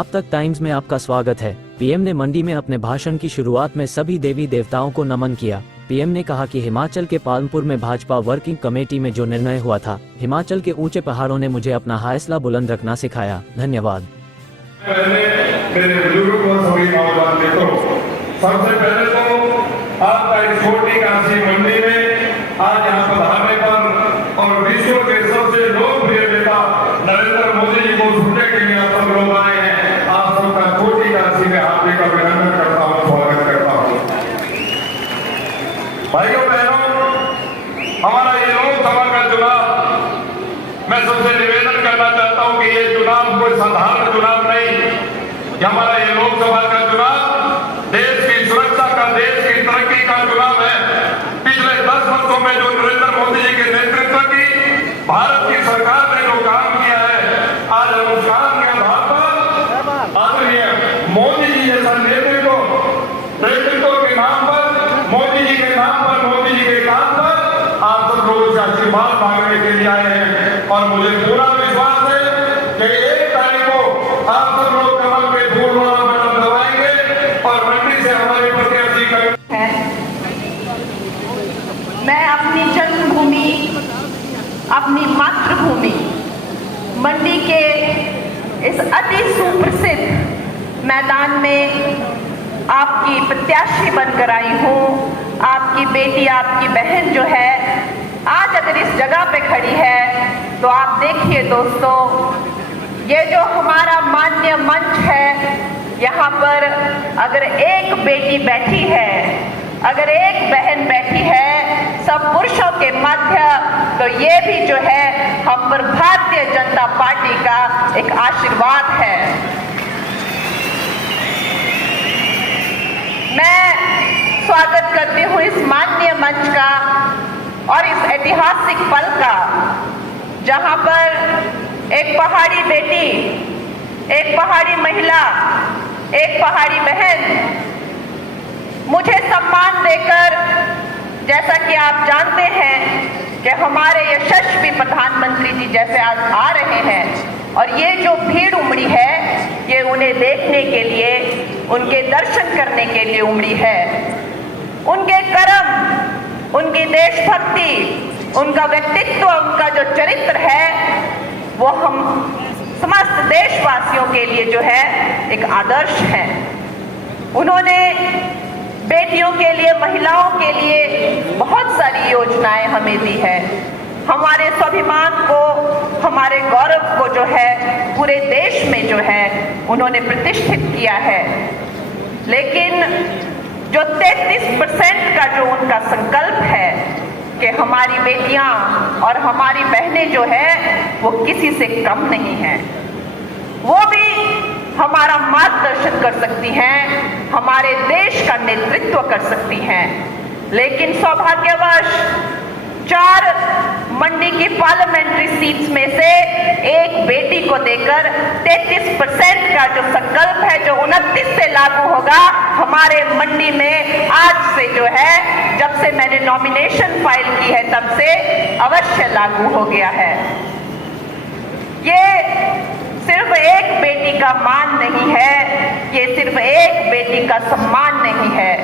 आप तक टाइम्स में आपका स्वागत है। पीएम ने मंडी में अपने भाषण की शुरुआत में सभी देवी देवताओं को नमन किया। पीएम ने कहा कि हिमाचल के पालमपुर में भाजपा वर्किंग कमेटी में जो निर्णय हुआ था, हिमाचल के ऊंचे पहाड़ों ने मुझे अपना हौसला बुलंद रखना सिखाया। धन्यवाद। सबसे पहले तो आपका इस छोटी काशी मंडी में आज यहाँ पधारने पर और विश्व के सबसे लोकप्रिय नेता नरेंद्र मोदी जी को सुनने के लिए आप सब लोग आए हैं। आप सबका छोटी काशी में हार्दिक अभिनंदन करता हूँ, स्वागत करता हूँ। भाइयों बहनों, हमारा ये लोकसभा का चुनाव, मैं सबसे निवेदन करना चाहता हूँ कि ये चुनाव कोई साधारण चुनाव नहीं। हमारा ये लोकसभा का चुनाव देश की सुरक्षा का, देश की तरक्की का चुनाव है। पिछले 10 वर्षों में जो नरेंद्र मोदी जी के नेतृत्व की भारत की सरकार ने जो काम किया है, आज हम उस काम के आधार पर आदरणीय मोदी जी जैसा नेतृत्व के नाम पर, मोदी जी के नाम पर, मोदी जी के काम पर आप सब लोगों से आशीर्वाद मांगने के लिए आए हैं। और मुझे पूरा विश्वास है कि 1 तारीख को आप सब लोग कमल के फूल वाला दबाएंगे और मंडी से हमारे प्रत्याशी करेंगे। मैं अपनी जन्मभूमि, अपनी मातृभूमि मंडी के इस अति सुप्रसिद्ध मैदान में आपकी प्रत्याशी बनकर आई हूँ। आपकी बेटी, आपकी बहन जो है आज अगर इस जगह पे खड़ी है तो आप देखिए दोस्तों, ये जो हमारा मान्य मंच है, यहाँ पर अगर एक बेटी बैठी है, अगर एक बहन बैठी है सब पुरुषों के मध्य, तो ये भी जो है हम पर भारतीय जनता पार्टी का एक आशीर्वाद है। मैं स्वागत करती हूँ इस माननीय मंच का और इस ऐतिहासिक पल का, जहाँ पर एक पहाड़ी बेटी, एक पहाड़ी महिला, एक पहाड़ी बहन मुझे सम्मान देकर, जैसा कि आप जानते हैं कि हमारे यशस्वी प्रधानमंत्री जी जैसे आज आ रहे हैं और ये जो भीड़ उमड़ी है, ये उन्हें देखने के लिए, उनके दर्शन करने के लिए उमड़ी है। उनके कर्म, उनकी देशभक्ति, उनका व्यक्तित्व, उनका जो चरित्र है, वो हम समस्त देशवासियों के लिए जो है एक आदर्श है। उन्होंने बेटियों के लिए, महिलाओं के लिए बहुत सारी योजनाएं हमें दी है। हमारे स्वाभिमान को, हमारे गौरव को जो है पूरे देश में जो है उन्होंने प्रतिष्ठित किया है। लेकिन जो 33% का जो उनका संकल्प है कि हमारी बेटियां और हमारी बहनें जो है वो किसी से कम नहीं हैं, वो भी हमारा मार्गदर्शन कर सकती हैं, हमारे देश का नेतृत्व कर सकती हैं। लेकिन सौभाग्यवश 4 मंडी की पार्लियामेंट्री सीट्स में से एक बेटी को देकर 33% का जो संकल्प है, जो 29 से लागू होगा हमारे मंडी में, आज से जो है, जब से मैंने नॉमिनेशन फाइल की है तब से अवश्य लागू हो गया है। ये सिर्फ एक बेटी का मान नहीं है, ये सिर्फ एक बेटी का सम्मान नहीं है,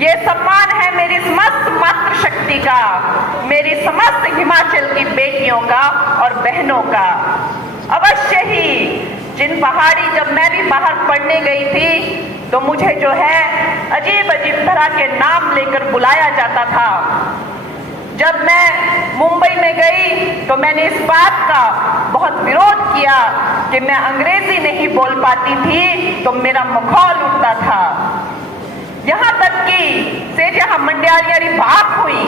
ये सम्मान है मेरी समस्त मातृशक्ति का, मेरी समस्त हिमाचल की बेटियों का और बहनों का। अवश्य ही जिन पहाड़ी, जब मैं भी बाहर पढ़ने गई थी तो मुझे जो है अजीब अजीब तरह के नाम लेकर बुलाया जाता था। जब मैं मुंबई में गई तो मैंने इस बात का बहुत विरोध किया कि मैं अंग्रेजी नहीं बोल पाती थी तो मेरा मखौल उठता था। यहाँ तक कि से जहाँ मंडियारी भाग हुई,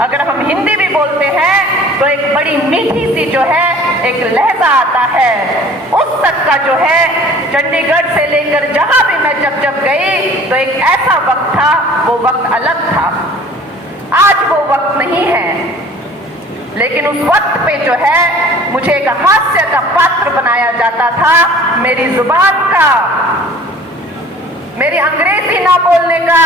अगर हम हिंदी भी बोलते हैं तो एक बड़ी मीठी सी जो है एक लहजा आता है, उस तक का जो है चंडीगढ़ से लेकर जहाँ भी मैं जब गई तो एक ऐसा वक्त था, वो वक्त अलग था। आज वो वक्त नहीं है, लेकिन उस वक्त पे जो है मुझे एक हास्य का पात्र बनाया जाता था। मेरी जुबान का, मेरी अंग्रेजी ना बोलने का,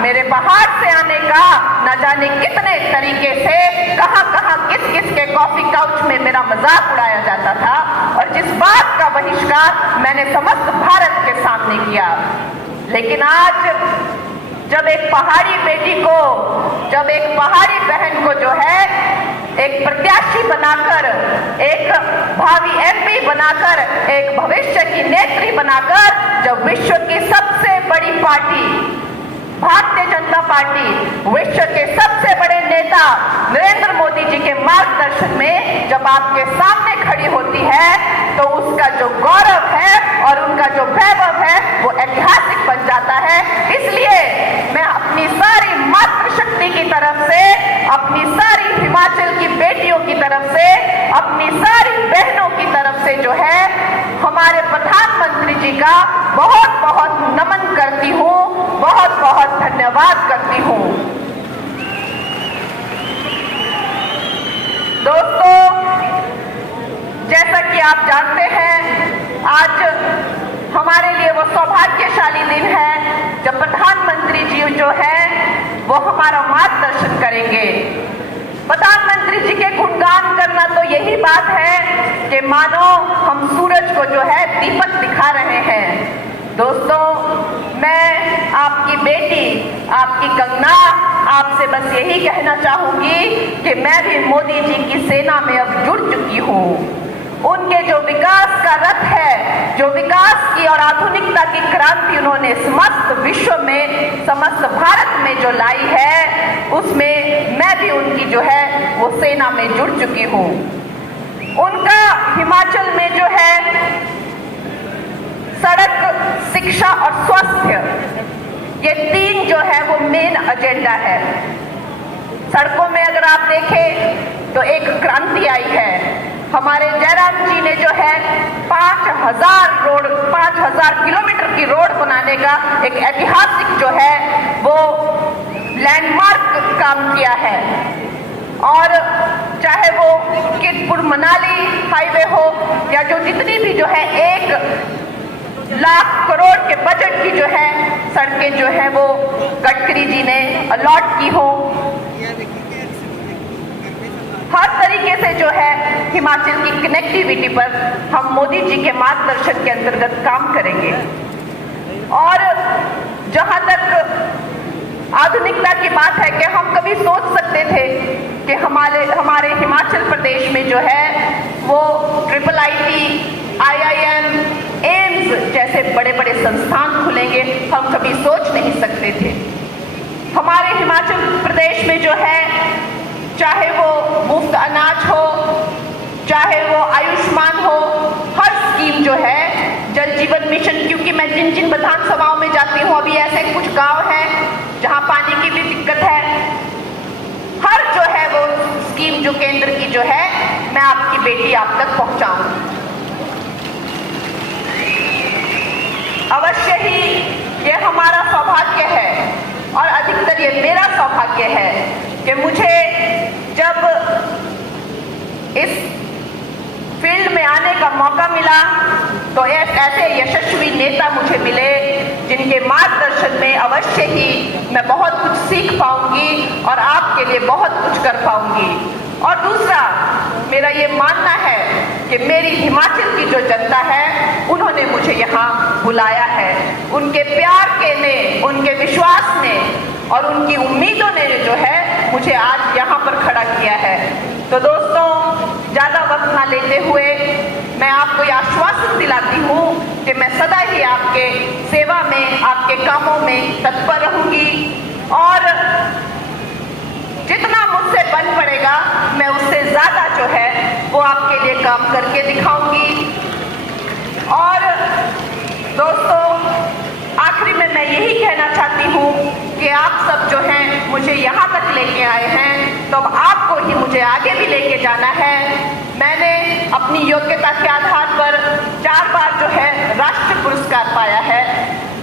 मेरे बाहर से आने का, न जाने कितने तरीके से, कहां कहां किस किस के कॉफी काउच में मेरा मजाक उड़ाया जाता था। और और जिस बात का बहिष्कार मैंने समस्त भारत के सामने किया। लेकिन आज जब एक पहाड़ी बेटी को, जब एक पहाड़ी बहन को जो है एक प्रत्याशी बनाकर, एक भावी एमपी बनाकर, एक भविष्य की नेत्री बनाकर, जब विश्व की सबसे बड़ी पार्टी भारतीय जनता पार्टी, विश्व के सबसे बड़े नेता नरेंद्र मोदी जी के मार्गदर्शन में जब आपके सामने खड़ी होती है, तो उसका जो गौरव है और उनका जो वैभव है वो ऐतिहासिक बन जाता है। इसलिए मैं अपनी सारी मातृशक्ति की तरफ से, अपनी सारी हिमाचल की बेटियों की तरफ से, अपनी सारी बहनों की तरफ से जो है हमारे प्रधानमंत्री जी का बहुत बहुत नमन करती हूँ, बहुत बहुत धन्यवाद करती हूँ। दोस्तों, जैसा कि आप जानते हैं, आज हमारे लिए वो सौभाग्यशाली दिन है जब प्रधानमंत्री जी जो है वो हमारा मार्गदर्शन करेंगे। प्रधानमंत्री जी के गुणगान करना तो यही बात है कि मानो हम सूरज को जो है दीपक दिखा रहे हैं। दोस्तों, मैं आपकी बेटी, आपकी कंगना, आपसे बस यही कहना चाहूंगी कि मैं भी मोदी जी की सेना में अब जुड़ चुकी हूँ। उनके जो विकास का रथ है, जो विकास की और आधुनिकता की क्रांति उन्होंने समस्त विश्व में, समस्त भारत में जो लाई है, उसमें मैं भी उनकी जो है वो सेना में जुड़ चुकी हूँ। उनका हिमाचल में जो है सड़क, शिक्षा और स्वास्थ्य, ये तीन जो है वो मेन एजेंडा है। सड़कों में अगर आप देखें तो एक क्रांति आई है। हमारे जयराम जी ने जो है 5,000 किलोमीटर की रोड बनाने का एक ऐतिहासिक जो है वो लैंडमार्क काम किया है। और चाहे वो किरतपुर मनाली हाईवे हो या जो जितनी भी जो है 1 लाख करोड़ के बजट की जो है सड़कें जो है वो गडकरी जी ने अलॉट की हो, हर तरीके से जो है हिमाचल की कनेक्टिविटी पर हम मोदी जी के मार्गदर्शन के अंतर्गत काम करेंगे। और जहां तक आधुनिकता की बात है कि हम कभी सोच सकते थे कि हमारे हिमाचल प्रदेश में जो है वो IIT, IIM, एम्स जैसे बड़े बड़े संस्थान खुलेंगे, हम कभी सोच नहीं सकते थे। हमारे हिमाचल प्रदेश में जो है चाहे वो मुफ्त अनाज हो, चाहे वो आयुष्मान हो, हर स्कीम जो है, जल जीवन मिशन, क्योंकि मैं जिन जिन विधानसभाओं में जाती हूँ अभी ऐसे कुछ गांव हैं जहां पानी की भी दिक्कत है, हर जो है वो स्कीम जो केंद्र की जो है मैं आपकी बेटी आप तक पहुंचाऊं। अवश्य ही ये हमारा सौभाग्य है और अधिकतर ये मेरा सौभाग्य है कि मुझे जब इस फील्ड में आने का मौका मिला तो ऐसे यशस्वी नेता मुझे मिले जिनके मार्गदर्शन में अवश्य ही मैं बहुत कुछ सीख पाऊंगी और आपके लिए बहुत कुछ कर पाऊंगी। और दूसरा, मेरा ये मानना है कि मेरी हिमाचल की जो जनता है उन्होंने मुझे यहाँ बुलाया है, उनके प्यार के ने, उनके विश्वास ने और उनकी उम्मीदों ने जो है मुझे आज यहाँ पर खड़ा किया है। तो दोस्तों, ज़्यादा वक्त ना लेते हुए मैं आपको ये आश्वासन दिलाती हूँ कि मैं सदा ही आपके सेवा में, आपके कामों में तत्पर रहूँगी और जितना मुझसे बन पड़ेगा मैं उससे ज़्यादा जो है वो आपके लिए काम करके दिखाऊंगी। और दोस्तों, आखिरी में मैं यही कहना चाहती हूँ कि आप सब जो हैं मुझे यहाँ तक लेके आए हैं, तो अब आपको ही मुझे आगे भी लेके जाना है। मैंने अपनी योग्यता के आधार पर 4 बार जो है राष्ट्रीय पुरस्कार पाया है।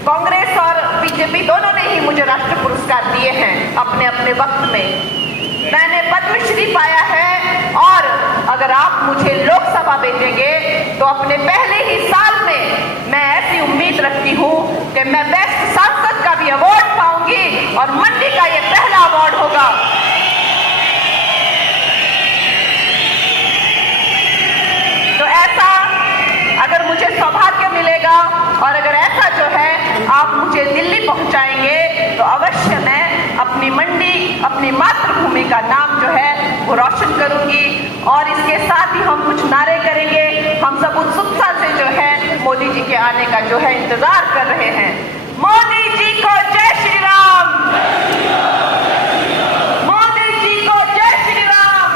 कांग्रेस और बीजेपी दोनों ने ही मुझे राष्ट्रीय पुरस्कार दिए हैं अपने अपने वक्त में। मैंने पद्मश्री पाया है और अगर आप मुझे लोकसभा भेजेंगे तो अपने पहले ही साल में मैं ऐसी उम्मीद रखती हूँ कि मैं बेस्ट सांसद का भी अवार्ड पाऊंगी और मंडी का ये पहला अवार्ड होगा। तो ऐसा पहुंचाएंगे तो अवश्य मैं अपनी मंडी, अपनी मातृभूमि का नाम जो है वो रोशन करूंगी। और इसके साथ ही हम कुछ नारे करेंगे। हम सब उत्सुकता से जो है मोदी जी के आने का जो है इंतजार कर रहे हैं। मोदी जी को जय श्री राम, मोदी जी को जय श्री राम,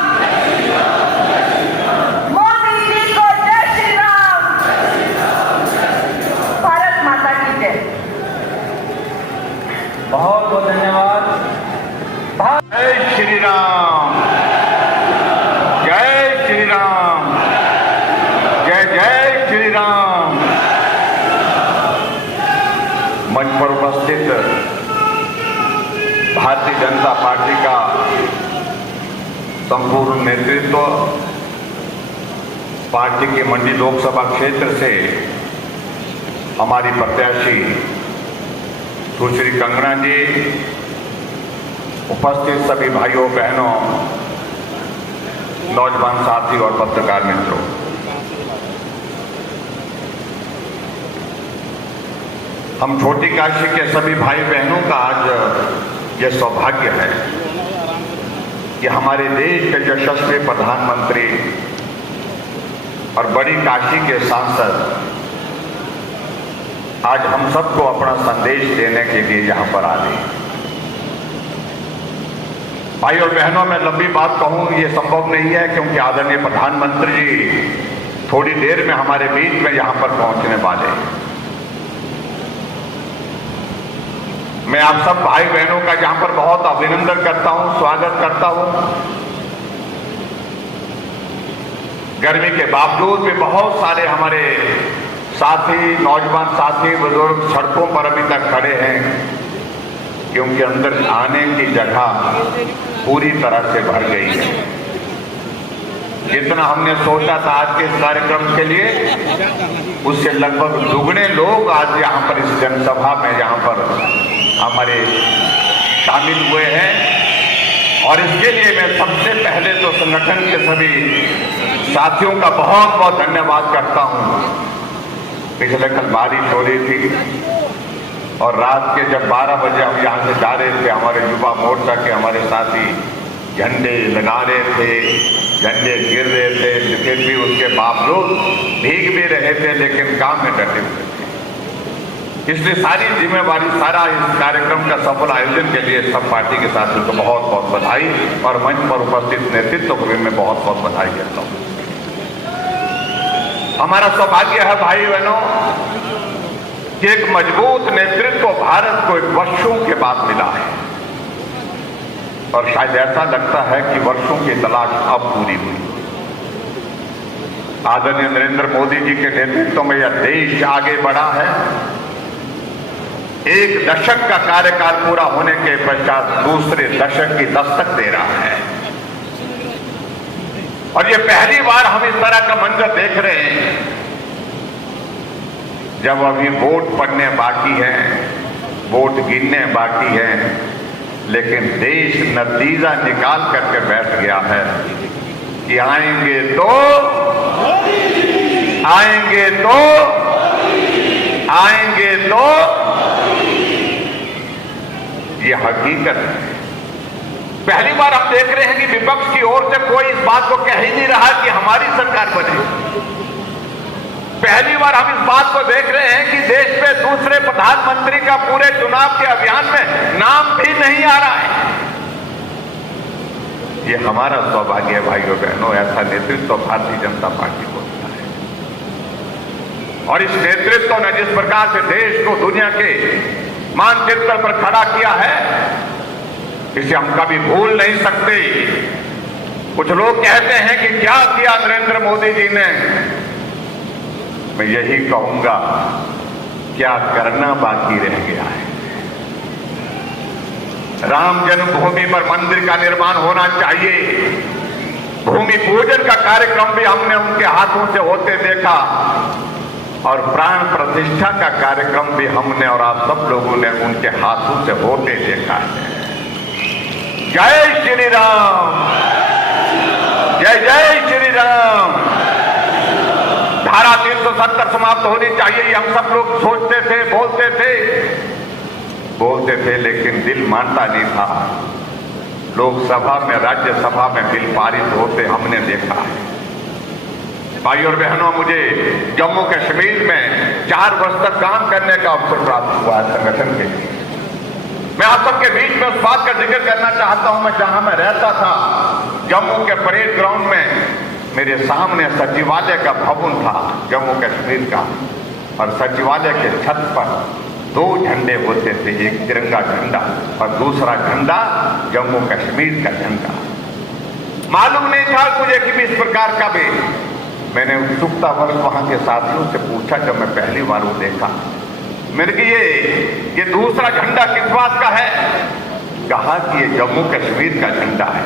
मोदी जी को जय श्री राम। भारत माता की जय। बहुत बहुत धन्यवाद। जय श्री राम, जय श्री राम, जय जय श्री राम। मंच पर उपस्थित भारतीय जनता पार्टी का संपूर्ण नेतृत्व, पार्टी के मंडी लोकसभा क्षेत्र से हमारी प्रत्याशी सुश्री कंगना जी, उपस्थित सभी भाइयों बहनों, नौजवान साथी और पत्रकार मित्रों, हम छोटी काशी के सभी भाई बहनों का आज यह सौभाग्य है कि हमारे देश के यशस्वी प्रधानमंत्री और बड़ी काशी के सांसद आज हम सबको अपना संदेश देने के लिए यहां पर आ गए। भाई और बहनों, मैं लंबी बात कहूं ये संभव नहीं है, क्योंकि आदरणीय प्रधानमंत्री जी थोड़ी देर में हमारे बीच में यहां पर पहुंचने वाले हैं। मैं आप सब भाई बहनों का यहां पर बहुत अभिनंदन करता हूं, स्वागत करता हूं। गर्मी के बावजूद भी बहुत सारे हमारे साथी, नौजवान साथी, बुजुर्ग सड़कों पर अभी तक खड़े हैं, क्योंकि अंदर आने की जगह पूरी तरह से भर गई है। जितना हमने सोचा था आज के इस कार्यक्रम के लिए, उससे लगभग दुगने लोग आज यहाँ पर इस जनसभा में यहाँ पर हमारे शामिल हुए हैं। और इसके लिए मैं सबसे पहले तो संगठन के सभी साथियों का बहुत बहुत धन्यवाद करता हूँ। पिछले कल बारिश हो रही थी और रात के जब 12 बजे हम यहाँ से जा रहे थे, हमारे युवा मोर्चा के हमारे साथी झंडे लगा रहे थे, झंडे गिर रहे थे, लेकिन भी उसके बावजूद भीग भी रहे थे, लेकिन काम में डटे हुए थे। इसलिए सारी जिम्मेवारी, सारा इस कार्यक्रम का सफल आयोजन के लिए सब पार्टी के साथियों को बहुत बहुत बधाई और मंच पर उपस्थित नेतृत्व को भी मैं बहुत बहुत बधाई देता हूँ। हमारा सौभाग्य है भाई बहनों कि एक मजबूत नेतृत्व भारत को एक वर्षों के बाद मिला है, और शायद ऐसा लगता है कि वर्षों की तलाश अब पूरी हुई। आदरणीय नरेंद्र मोदी जी के नेतृत्व में यह देश आगे बढ़ा है। एक दशक का कार्यकाल पूरा होने के पश्चात दूसरे दशक की दस्तक दे रहा है, और ये पहली बार हम इस तरह का मंजर देख रहे हैं जब अभी वोट पड़ने बाकी हैं, वोट गिनने बाकी हैं, लेकिन देश नतीजा निकाल करके बैठ गया है कि आएंगे तो आएंगे तो आएंगे तो, ये हकीकत है। पहली बार हम देख रहे हैं कि विपक्ष की ओर से कोई इस बात को कह ही नहीं रहा कि हमारी सरकार बने। पहली बार हम इस बात को देख रहे हैं कि देश में दूसरे प्रधानमंत्री का पूरे चुनाव के अभियान में नाम भी नहीं आ रहा है। ये हमारा सौभाग्य है भाइयों बहनों, ऐसा नेतृत्व भारतीय जनता पार्टी को मिला है। और इस नेतृत्व ने जिस प्रकार से देश को दुनिया के मानचित्र पर खड़ा किया है, इसे हम कभी भूल नहीं सकते। कुछ लोग कहते हैं कि क्या किया नरेंद्र मोदी जी ने, मैं यही कहूंगा, क्या करना बाकी रह गया है। राम जन्मभूमि पर मंदिर का निर्माण होना चाहिए। भूमि पूजन का कार्यक्रम भी हमने उनके हाथों से होते देखा, और प्राण प्रतिष्ठा का कार्यक्रम भी हमने और आप सब लोगों ने उनके हाथों से होते देखा है। जय श्री राम, जय जय श्री राम। धारा 370 समाप्त होनी चाहिए, ये हम सब लोग सोचते थे, बोलते थे, बोलते थे लेकिन दिल मानता नहीं था। लोकसभा में, राज्यसभा में बिल पारित होते हमने देखा है। भाई और बहनों, मुझे जम्मू कश्मीर में 4 वर्ष तक काम करने का अवसर प्राप्त हुआ है संगठन के लिए। मैं आप सबके बीच में उस बात का जिक्र करना चाहता हूं, मैं जहां मैं रहता था जम्मू के परेड ग्राउंड में, मेरे सामने सचिवालय का भवन था जम्मू कश्मीर का, और सचिवालय के छत पर 2 झंडे होते थे, एक तिरंगा झंडा और दूसरा झंडा जम्मू कश्मीर का झंडा। मालूम नहीं था मुझे कि इस प्रकार का भी। मैंने उत्सुकतावश वहां के साथियों से पूछा जब मैं पहली बार वो देखा, मैंने कि ये दूसरा झंडा किस बात का है? कहा कि ये जम्मू कश्मीर का झंडा है।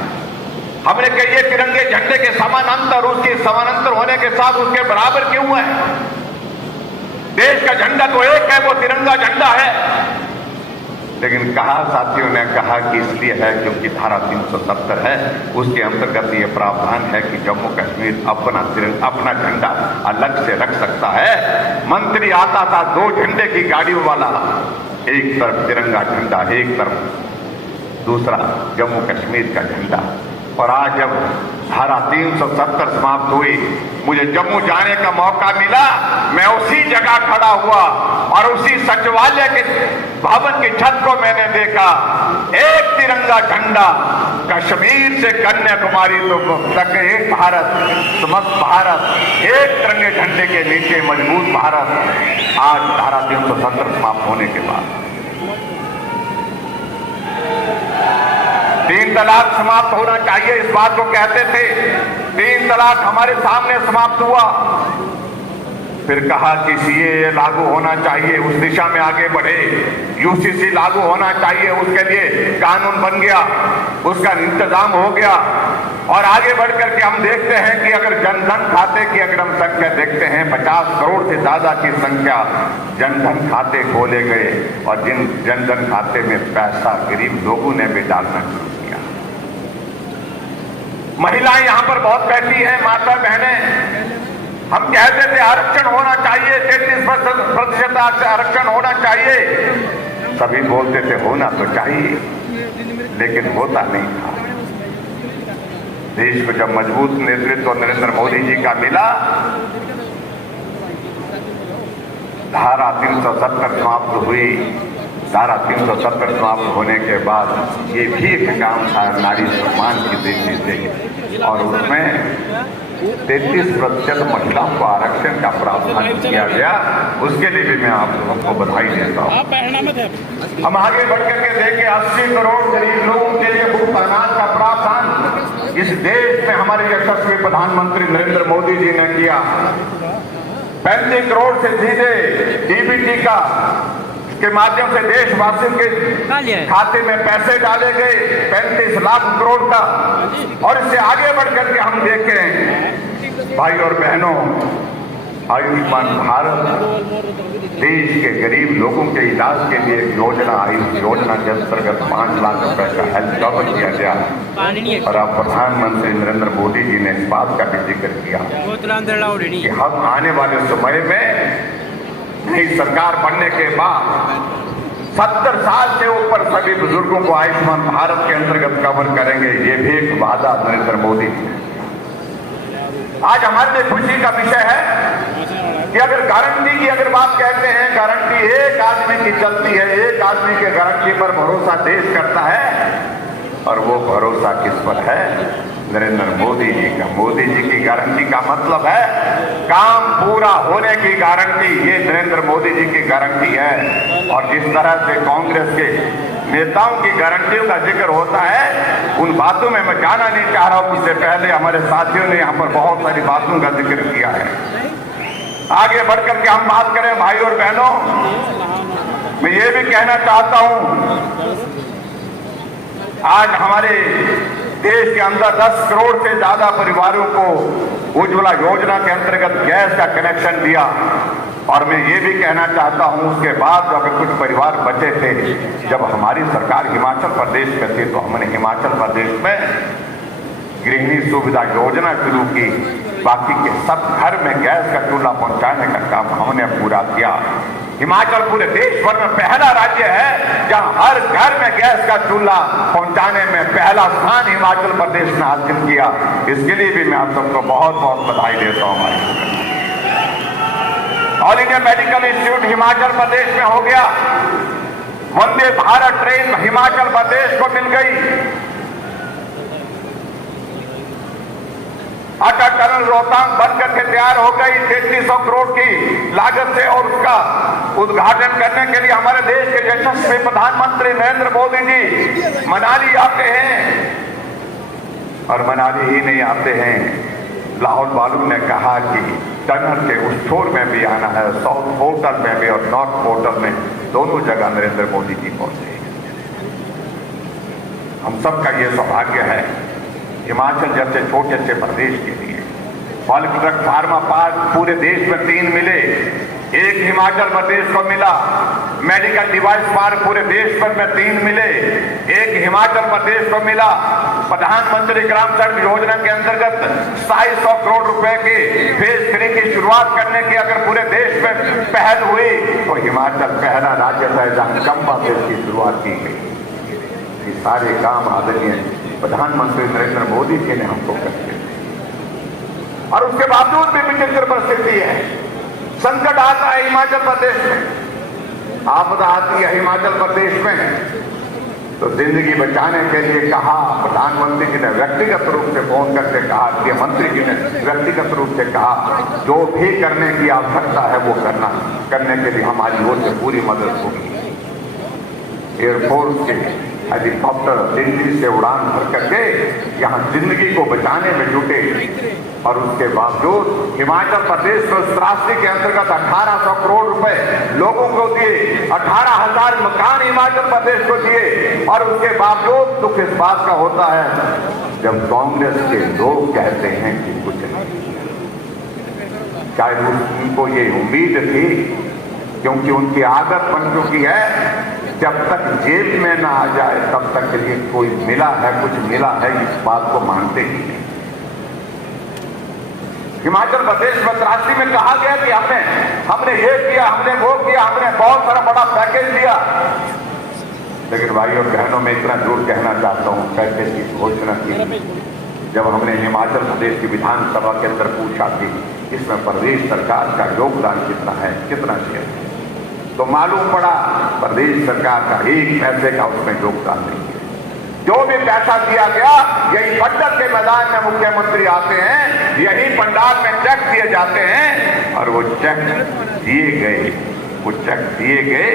हमने कहा ये तिरंगे झंडे के समानांतर, उसके समानांतर होने के साथ उसके बराबर क्यों है? देश का झंडा तो एक है, वो तिरंगा झंडा है। लेकिन कहा, साथियों ने कहा कि इसलिए है क्योंकि धारा 370 है, उसके अंतर्गत ये प्रावधान है कि जम्मू कश्मीर अपना झंडा अलग से रख सकता है। मंत्री आता था 2 झंडे की गाड़ियों वाला, एक तरफ तिरंगा झंडा, एक तरफ दूसरा जम्मू कश्मीर का झंडा। और आज जब धारा 370 समाप्त हुई, मुझे जम्मू जाने का मौका मिला, मैं उसी जगह खड़ा हुआ और उसी सचिवालय के भवन की छत को मैंने देखा, एक तिरंगा झंडा, कश्मीर से कन्याकुमारी तक एक भारत, समस्त भारत, एक तिरंगे झंडे के नीचे मजबूत भारत। आज धारा 370 समाप्त होने के बाद 3 तलाक समाप्त होना चाहिए, इस बात को कहते थे। 3 तलाक हमारे सामने समाप्त हुआ। फिर कहा कि सीएए लागू होना चाहिए, उस दिशा में आगे बढ़े। यूसीसी लागू होना चाहिए, उसके लिए कानून बन गया, उसका इंतजाम हो गया। और आगे बढ़ करके हम देखते हैं कि अगर जनधन खाते की अगर हम संख्या देखते हैं, 50 करोड़ से ज्यादा की संख्या जनधन खाते खोले गए, और जिन जनधन खाते में पैसा गरीब लोगों ने भी डालना शुरू किया। महिलाएं यहां पर बहुत बैठी हैं, माता बहनें। हम कहते थे आरक्षण होना चाहिए, 33% आरक्षण होना चाहिए। सभी बोलते थे होना तो चाहिए, लेकिन होता नहीं था। देश को जब मजबूत नेतृत्व नरेंद्र मोदी जी का मिला, धारा 370 समाप्त हुई। धारा 370 समाप्त होने के बाद ये भी एक काम था नारी सम्मान की दृष्टि से, और उसमें 33% महिलाओं को आरक्षण का प्रावधान किया गया। उसके लिए भी मैं आप सबको बधाई देता हूँ। हम आगे बढ़ करके देखें, 80 करोड़ गरीब लोगों के लिए मुफ्त अनाज का प्रावधान इस देश में हमारे यशस्वी प्रधानमंत्री नरेंद्र मोदी जी ने किया। 35 करोड़ से सीधे डीबीटी का के माध्यम से देशवासियों के खाते में पैसे डाले गए, 35 लाख करोड़ का। और इससे आगे बढ़ करके हम देखें भाई और बहनों, आयुष्मान भारत देश के गरीब लोगों के इलाज के लिए एक योजना, आयुष योजना के अंतर्गत 5 लाख रुपए का हेल्थ कवर किया गया। और अब प्रधानमंत्री नरेंद्र मोदी जी ने इस बात का भी जिक्र किया कि हम आने वाले समय में नई सरकार बनने के बाद 70 साल से ऊपर सभी बुजुर्गों को आयुष्मान भारत के अंतर्गत कवर करेंगे। ये भी एक वादा नरेंद्र मोदी जी ने। आज हमारे लिए खुशी का विषय है कि अगर गारंटी की अगर बात कहते हैं, गारंटी एक आदमी की चलती है, एक आदमी के गारंटी पर भरोसा देश करता है, और वो भरोसा किस पर है? नरेंद्र मोदी जी का। मोदी जी की गारंटी का मतलब है काम पूरा होने की गारंटी। ये नरेंद्र मोदी जी की गारंटी है। और जिस तरह से कांग्रेस के नेताओं की गारंटियों का जिक्र होता है, उन बातों में मैं जाना नहीं चाह रहा हूं। इससे पहले हमारे साथियों ने यहाँ पर बहुत सारी बातों का जिक्र किया है। आगे बढ़ करके हम बात करें भाई और बहनों, मैं ये भी कहना चाहता हूं, आज हमारे देश के अंदर 10 करोड़ से ज्यादा परिवारों को उज्ज्वला योजना के अंतर्गत गैस का कनेक्शन दिया। और मैं ये भी कहना चाहता हूं, उसके बाद अगर कुछ परिवार बचे थे, जब हमारी सरकार हिमाचल प्रदेश में थी, तो हमने हिमाचल प्रदेश में गृहिणी सुविधा योजना शुरू की। बाकी के सब घर में गैस का चूल्हा पहुंचाने का काम हमने पूरा किया। हिमाचल पूरे देश भर में पहला राज्य है जहां हर घर में गैस का चूल्हा पहुंचाने में पहला स्थान हिमाचल प्रदेश ने हासिल किया। इसके लिए भी मैं आप सबको बहुत बहुत बधाई देता हूं। All India medical institute Himachal Pradesh में हो गया। वंदे भारत ट्रेन हिमाचल प्रदेश को मिल गई। अटल टनल रोहतांग बन करके तैयार हो गई 3300 करोड़ की लागत से, और उसका उद्घाटन करने के लिए हमारे देश के यशस्वी प्रधानमंत्री नरेंद्र मोदी जी मनाली आते हैं। और मनाली ही नहीं आते हैं, लाहौल वालों ने कहा कि टनल के उस छोर में भी आना है, साउथ पोर्टल में भी और नॉर्थ पोर्टल में, दोनों जगह नरेंद्र मोदी जी पहुंचे। हम सबका ये सौभाग्य है हिमाचल जैसे छोटे से प्रदेश के लिए पॉलिट्रक फार्मा पार्क पूरे देश में 3 मिले, एक हिमाचल प्रदेश को मिला। मेडिकल डिवाइस पार्क पूरे देश भर में 3 मिले, एक हिमाचल प्रदेश को मिला। प्रधानमंत्री ग्राम सड़क योजना के अंतर्गत 250 करोड़ रुपए की फेज 3 की शुरुआत करने की अगर पूरे देश में पहल हुई तो हिमाचल पहला राज्य है जहां चंबा से इसकी शुरुआत की गई। ये सारे काम आदरणीय प्रधानमंत्री नरेंद्र मोदी जी ने हमको करके दिए। और उसके बावजूद भी विचित्र परिस्थिति है, संकट आता है हिमाचल प्रदेश में, आपदा आती है हिमाचल प्रदेश में, तो जिंदगी बचाने के लिए कहा, प्रधानमंत्री जी ने व्यक्तिगत रूप से फोन करके कहा, कि मंत्री जी ने व्यक्तिगत रूप से कहा, जो भी करने की आवश्यकता है वो करने के लिए हमारी ओर से पूरी मदद होगी। एयरफोर्स के हेलीकॉप्टर दिल्ली से उड़ान भर करके यहाँ जिंदगी को बचाने में जुटे, और उसके बावजूद हिमाचल प्रदेश में उस राशि के अंतर्गत 1800 करोड़ रुपए लोगों को दिए, 18,000 मकान हिमाचल प्रदेश को दिए। और उसके बावजूद दुख इस बात का होता है जब कांग्रेस के लोग कहते हैं कि कुछ नहीं, शायद उनको ये उम्मीद थी, क्योंकि उनकी आदत बन चुकी है जब तक जेब में ना आ जाए तब तक के लिए कोई मिला है, कुछ मिला है, इस बात को मानते ही नहीं। हिमाचल प्रदेश में त्रासी में कहा गया कि हमने ये किया, हमने वो किया, हमने बहुत सारा बड़ा पैकेज दिया। लेकिन भाई और बहनों में इतना जरूर कहना चाहता हूं, पैकेज की घोषणा की जब हमने हिमाचल प्रदेश की विधानसभा के अंदर पूछा कि इसमें प्रदेश सरकार का योगदान कितना है, कितना शेयर है, तो मालूम पड़ा प्रदेश सरकार का 1 पैसे का उसमें योगदान नहीं है। जो भी पैसा दिया गया यही बजट के मैदान में मुख्यमंत्री आते हैं, यही पंडाल में चेक दिए जाते हैं, और वो चेक दिए गए, वो चेक दिए गए,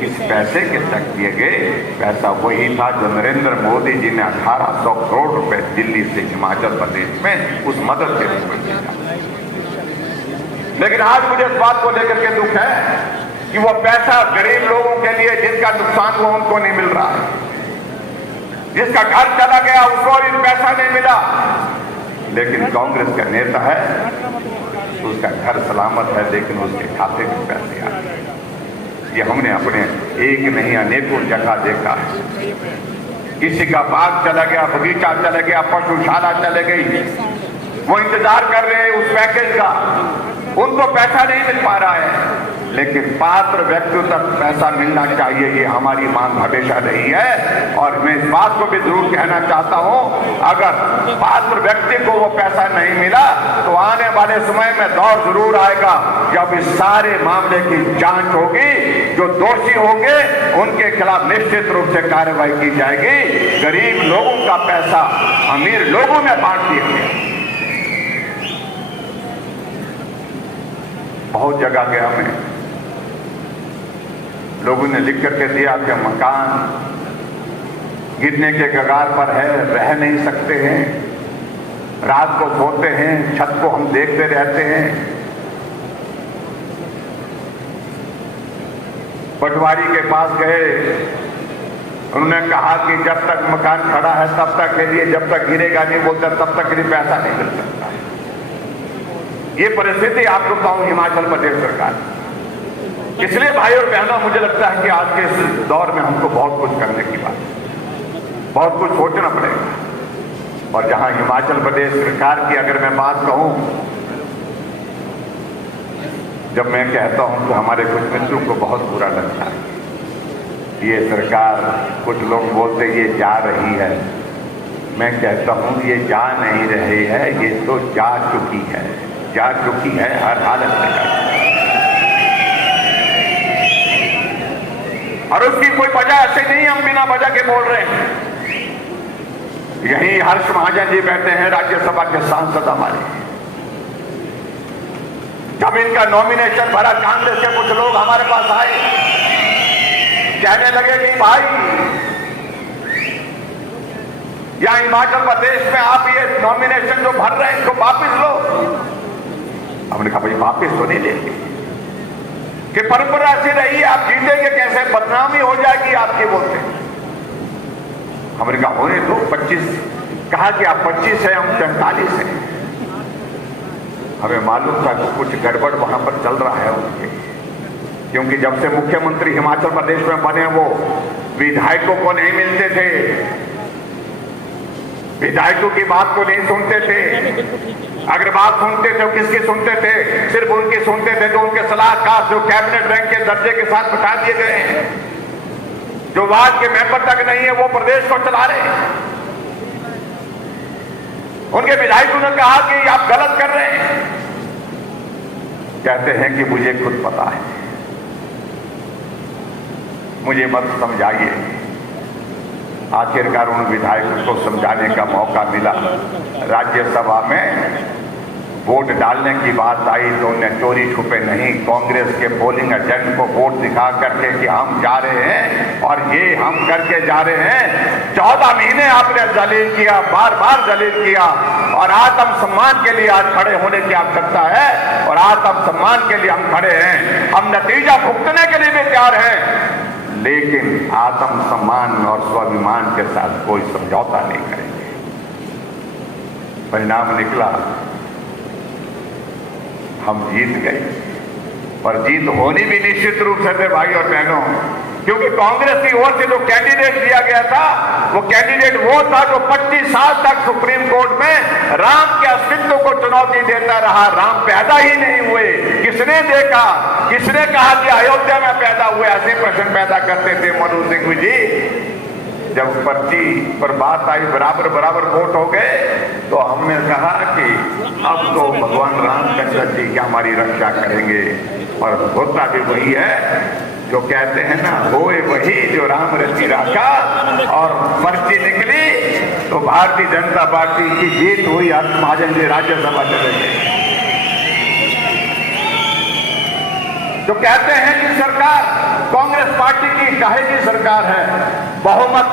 किस पैसे के चेक दिए गए? पैसा वही था जो नरेंद्र मोदी जी ने 1800 करोड़ रुपए दिल्ली से हिमाचल प्रदेश में उस मदद के रूप में दिया। लेकिन आज मुझे इस बात को लेकर के दुख है कि वो पैसा गरीब लोगों के लिए जिनका नुकसान हुआ उनको नहीं मिल रहा है, जिसका घर चला गया उसको भी पैसा नहीं मिला। लेकिन कांग्रेस का नेता है, उसका घर सलामत है, लेकिन उसके खाते में पैसे आ गए। ये हमने अपने एक नहीं अनेकों जगह देखा है। किसी का बाग चला गया, बगीचा चला गया, पशुशाला चले गई, वो इंतजार कर रहे हैं उस पैकेज का, उनको पैसा नहीं मिल पा रहा है। लेकिन पात्र व्यक्तियों तक पैसा मिलना चाहिए, ये हमारी मांग हमेशा रही है। और मैं इस बात को भी जरूर कहना चाहता हूं, अगर पात्र व्यक्ति को वो पैसा नहीं मिला तो आने वाले समय में दौर जरूर आएगा जब इस सारे मामले की जांच होगी, जो दोषी होंगे उनके खिलाफ निश्चित रूप से कार्रवाई की जाएगी। गरीब लोगों का पैसा अमीर लोगों में बांट दिया गया। बहुत जगह गया मैं, लोगों ने लिख करके दिया कि मकान गिरने के कगार पर है, रह नहीं सकते हैं, रात को सोते हैं, छत को हम देखते रहते हैं। पटवारी के पास गए, उन्होंने कहा कि जब तक मकान खड़ा है तब तक के लिए, जब तक गिरेगा नहीं बोलता तब तक के लिए पैसा नहीं मिल सकता है। ये परिस्थिति आपको बताऊं हिमाचल प्रदेश सरकार। इसलिए भाई और बहनों, मुझे लगता है कि आज के इस दौर में हमको बहुत कुछ करने की बात, बहुत कुछ सोचना पड़ेगा। और जहां हिमाचल प्रदेश सरकार की अगर मैं बात कहूं जब मैं कहता हूं तो हमारे कुछ मित्रों को बहुत बुरा लगता है। ये सरकार, कुछ लोग बोलते ये जा रही है, मैं कहता हूं ये जा नहीं रही है, ये तो जा चुकी है, जा चुकी है, हर हालत में जा चुकी है। और उसकी कोई वजह ऐसे नहीं हम बिना वजह के बोल रहे हैं। यही हर्ष महाजन जी बैठे हैं, राज्यसभा के सांसद हमारे। जब इनका नॉमिनेशन भरा, कांग्रेस के कुछ लोग हमारे पास आए, कहने लगे कि भाई या हिमाचल प्रदेश में आप ये नॉमिनेशन जो भर रहे हैं इसको वापिस लो। हमने कहा भाई वापिस तो नहीं लेंगे, कि परंपरा ऐसी रही है, आप जीतेंगे कैसे, बदनामी हो जाएगी आपकी बोलते। हमने कहा होने दो, 25 कहा कि आप 25 है, हम 45 हैं। हमें मालूम था कि कुछ गड़बड़ वहां पर चल रहा है उनके, क्योंकि जब से मुख्यमंत्री हिमाचल प्रदेश में बने वो विधायकों को नहीं मिलते थे, विधायकों की बात को नहीं सुनते थे। अगर बात सुनते थे तो किसकी सुनते थे? सिर्फ उनकी सुनते थे जो उनके सलाहकार जो कैबिनेट रैंक के दर्जे के साथ बिठा दिए गए हैं, जो वार्ड के मेंबर तक नहीं है वो प्रदेश को चला रहे हैं। उनके विधायकों ने कहा कि आप गलत कर रहे हैं। कहते हैं कि मुझे खुद पता है, मुझे मत समझाइए। आखिरकार उन विधायकों को समझाने का मौका मिला। राज्यसभा में वोट डालने की बात आई तो उन्हें चोरी छुपे नहीं, कांग्रेस के पोलिंग एजेंट को वोट दिखा करके कि हम जा रहे हैं और ये हम करके जा रहे हैं। 14 महीने आपने जलील किया, बार बार जलील किया, और आत्म सम्मान के लिए आज खड़े होने की आवश्यकता है, और आत्म सम्मान के लिए हम खड़े हैं। हम नतीजा भुगतने के लिए भी तैयार हैं, लेकिन आत्म सम्मान और स्वाभिमान के साथ कोई समझौता नहीं करेंगे। परिणाम निकला, हम जीत गए, और जीत होनी भी निश्चित रूप से थे भाई और बहनों, क्योंकि कांग्रेस की ओर से जो कैंडिडेट दिया गया था वो कैंडिडेट वो था जो 25 साल तक सुप्रीम कोर्ट में राम के अस्तित्व को चुनौती देता रहा। राम पैदा ही नहीं हुए, किसने देखा, किसने कहा कि अयोध्या में पैदा हुए? ऐसे प्रश्न पैदा करते थे मनोज सिंह जी। जब पर्ची पर बात आई, बराबर बराबर वोट हो गए, तो हमने कहा कि अब तो भगवान रामचंद्र जी क्या हमारी रक्षा करेंगे। और होता भी वही है जो कहते हैं ना, होए वही जो राम रची राखा। और पर्ची निकली तो भारतीय जनता पार्टी की जीत हुई, हर्ष महाजन जी राज्यसभा चले गए। जो कहते हैं कि सरकार कांग्रेस पार्टी की काहे की सरकार है, बहुमत,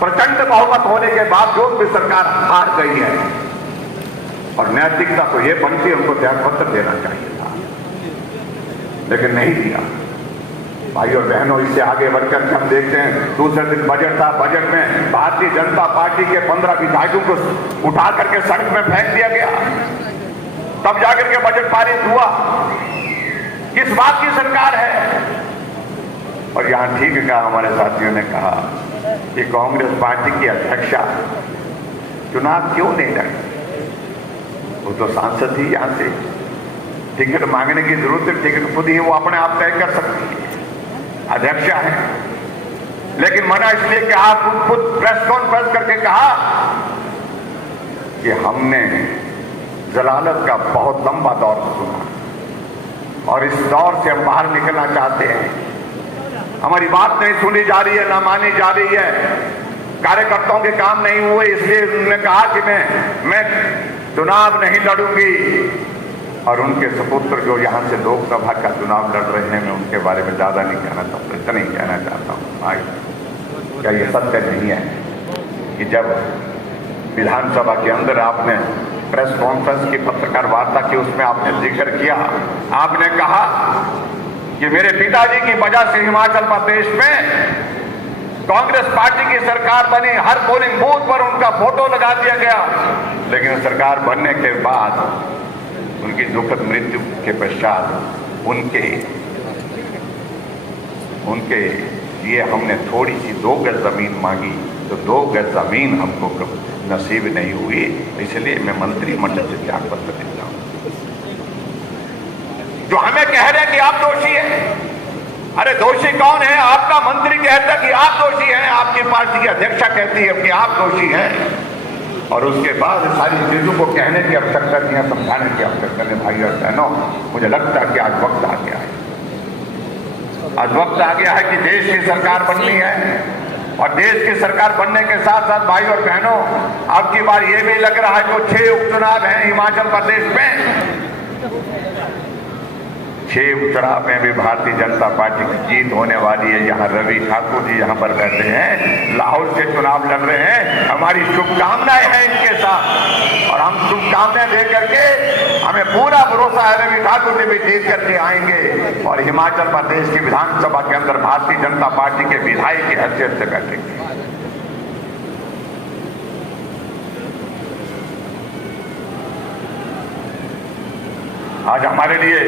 प्रचंड बहुमत होने के बावजूद भी सरकार हार गई है, और नैतिकता तो ये बनती है उनको त्यागपत्र देना चाहिए था, लेकिन नहीं दिया। भाई और बहनों, इससे आगे बढ़कर हम देखते हैं, दूसरे दिन बजट था, बजट में भारतीय जनता पार्टी के 15 विधायकों को उठा करके सड़क में फेंक दिया गया, तब जाकर के बजट पारित हुआ। किस बात की सरकार है? और यहां ठीक कहा हमारे साथियों ने कहा कि कांग्रेस पार्टी की अध्यक्षा चुनाव क्यों नहीं लड़ी? वो तो सांसद ही, यहां से टिकट मांगने की जरूरत है, टिकट खुद ही वो अपने आप तय कर सकती है, अध्यक्षा है। लेकिन मना इसलिए कि आप खुद प्रेस कॉन्फ्रेंस करके कहा कि हमने जलालत का बहुत लंबा दौर सुना, और इस दौर से हम बाहर निकलना चाहते हैं। हमारी बात नहीं सुनी जा रही है, ना मानी जा रही है, कार्यकर्ताओं के काम नहीं हुए, इसलिए उन्होंने कहा कि मैं चुनाव नहीं लड़ूंगी। और उनके सपुत्र जो यहाँ से लोकसभा का चुनाव लड़ रहे हैं, मैं उनके बारे में ज्यादा नहीं कहना चाहता, इतना नहीं कहना चाहता हूँ। क्या ये सत्य नहीं है कि जब विधानसभा के अंदर आपने प्रेस कॉन्फ्रेंस की पत्रकार वार्ता की, उसमें आपने जिक्र किया, आपने कहा कि मेरे पिताजी की वजह से हिमाचल प्रदेश में कांग्रेस पार्टी की सरकार बनी, हर पोलिंग बूथ पर उनका फोटो लगा दिया गया। लेकिन सरकार बनने के बाद उनकी दुखद मृत्यु के पश्चात उनके लिए हमने थोड़ी सी 2 गज जमीन मांगी, तो 2 गज जमीन हमको नसीब नहीं हुई, इसलिए मैं मंत्रिमंडल से त्यागपत्र देता हूं। जो हमें कह रहे हैं कि आप दोषी हैं। अरे दोषी कौन है? आपका मंत्री कहता कि आप दोषी हैं, आपकी पार्टी की अध्यक्षा कहती है कि आप दोषी हैं, और उसके बाद सारी चीजों को कहने की आवश्यकता नहीं है, समझाने की आवश्यकता नहीं। भाई और बहनों, मुझे लगता है कि आज वक्त आ गया है, आज वक्त आ गया है कि देश की सरकार बननी है, और देश की सरकार बनने के साथ साथ भाई और बहनों, अब की बार ये भी लग रहा है जो 6 उपचुनाव हैं हिमाचल प्रदेश में, 6 उपचुनाव में भी भारतीय जनता पार्टी की जीत होने वाली है। यहाँ रवि ठाकुर जी यहाँ पर बैठे हैं, लाहौर से चुनाव लड़ रहे हैं, हमारी शुभकामनाएं हैं इनके साथ, और हम शुभकामनाएं दे करके हमें पूरा भरोसा है रवि ठाकुर जी भी जीत करके आएंगे और हिमाचल प्रदेश की विधानसभा के अंदर भारतीय जनता पार्टी के विधायक की हैसियत से बैठेंगे। आज हमारे लिए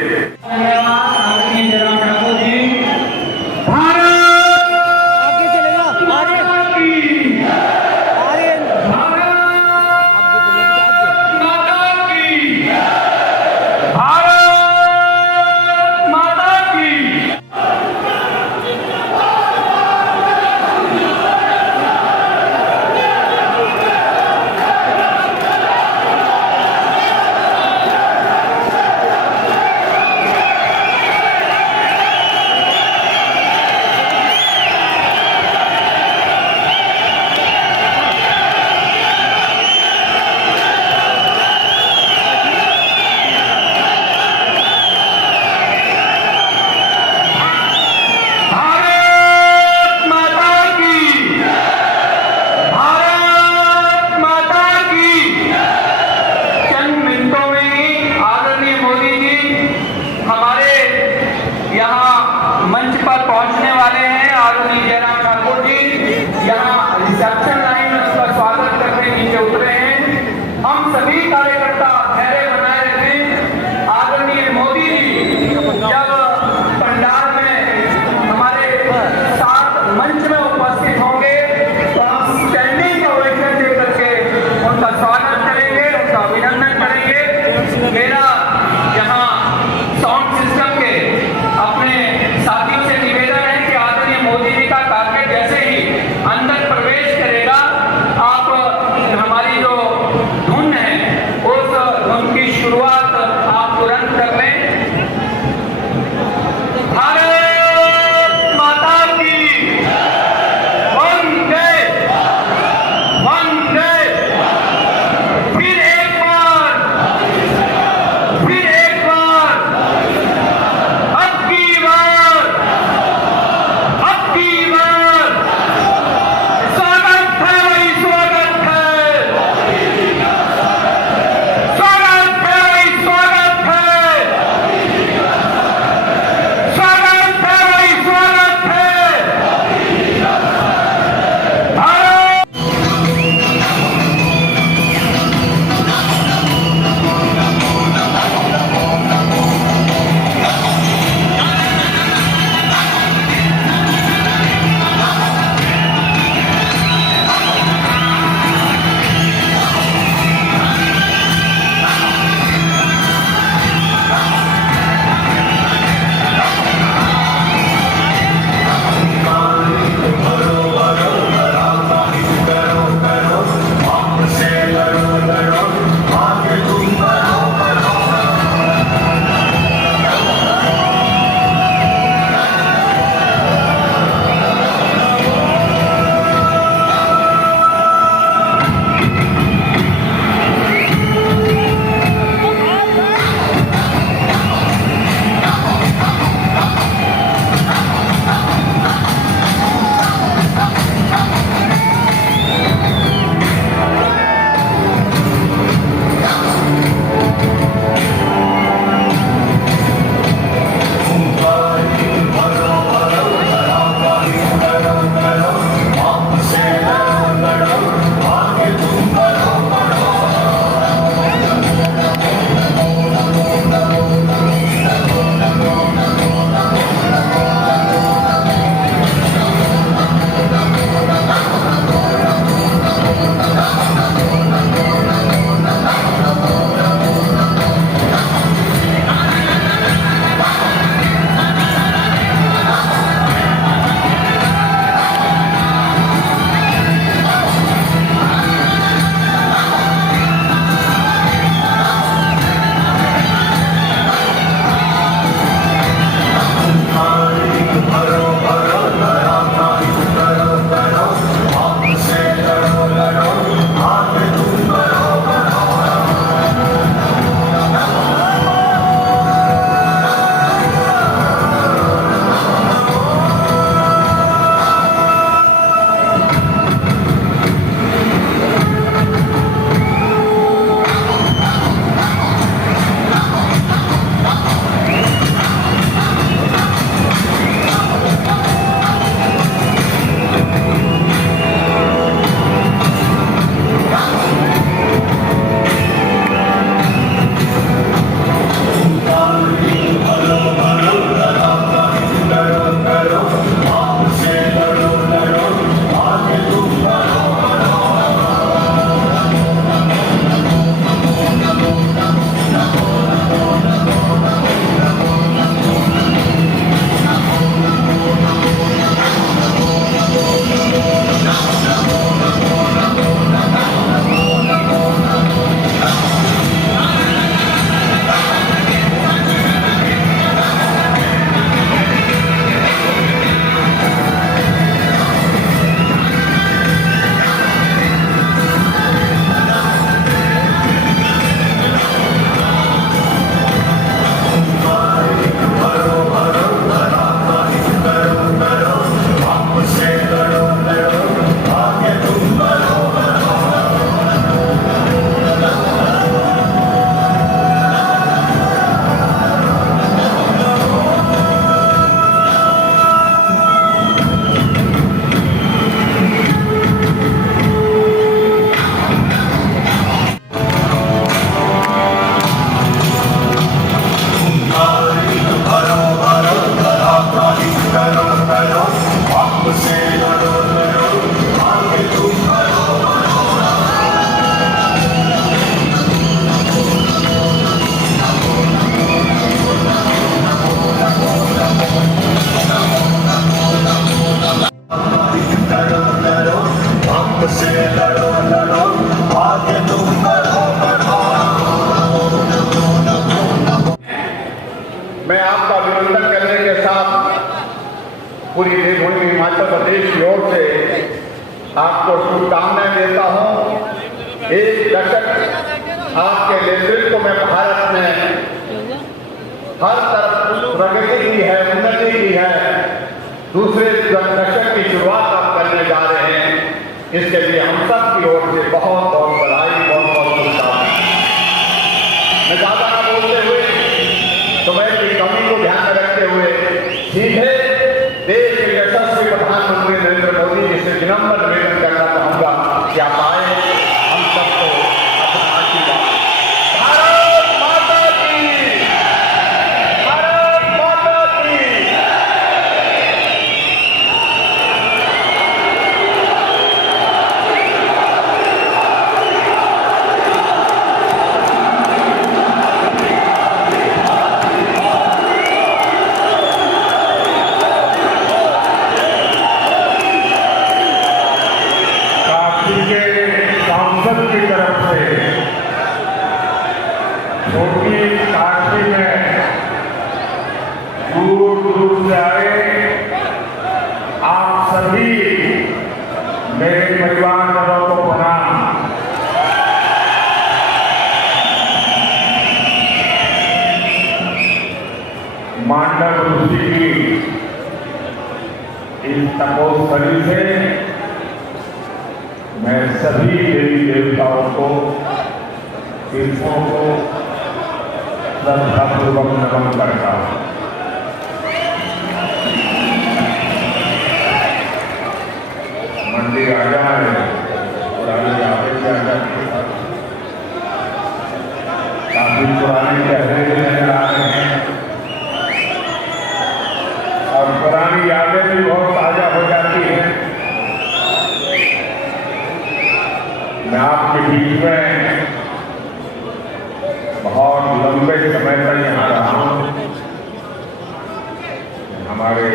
आपका अभिनंदन करने के साथ पूरी देवभूमि हिमाचल प्रदेश की ओर से आपको शुभकामनाएं देता हूं। एक दशक आपके नेतृत्व में भारत में हर तरफ प्रगति की है, उन्नति की है। दूसरे दशक की शुरुआत आप करने जा रहे हैं, इसके लिए हम सब की ओर से बहुत बहुत बधाई, बहुत बहुत शुभकामनाएं। मैं ज्यादा न बोलते हुए समय की कमी को ध्यान में रखते हुए सीधे देश के यशस्वी प्रधानमंत्री नरेंद्र मोदी जी से विनम्र निवेदन करना चाहूंगा कि आप आए, हम सबको अपना आशीर्वाद। भारत माता की, भारत माता की। सांसद की तरफ से छोटी काशी में दूर दूर से आए आप सभी मेरे परिवार वालों को प्रणाम। मांडव ऋषि की इस तपोस्थली से मैं सभी देवी देवताओं को, तीर्थों को श्रद्धापूर्वक नमन करता हूं। मंडी राजा है, काफी पुराने चेहरे नजर आ रहे हैं और पुरानी यादें भी बहुत ताजा हो जाती हैं। मैं आपके बीच में बहुत लंबे समय तक यहाँ रहा हूँ। हमारे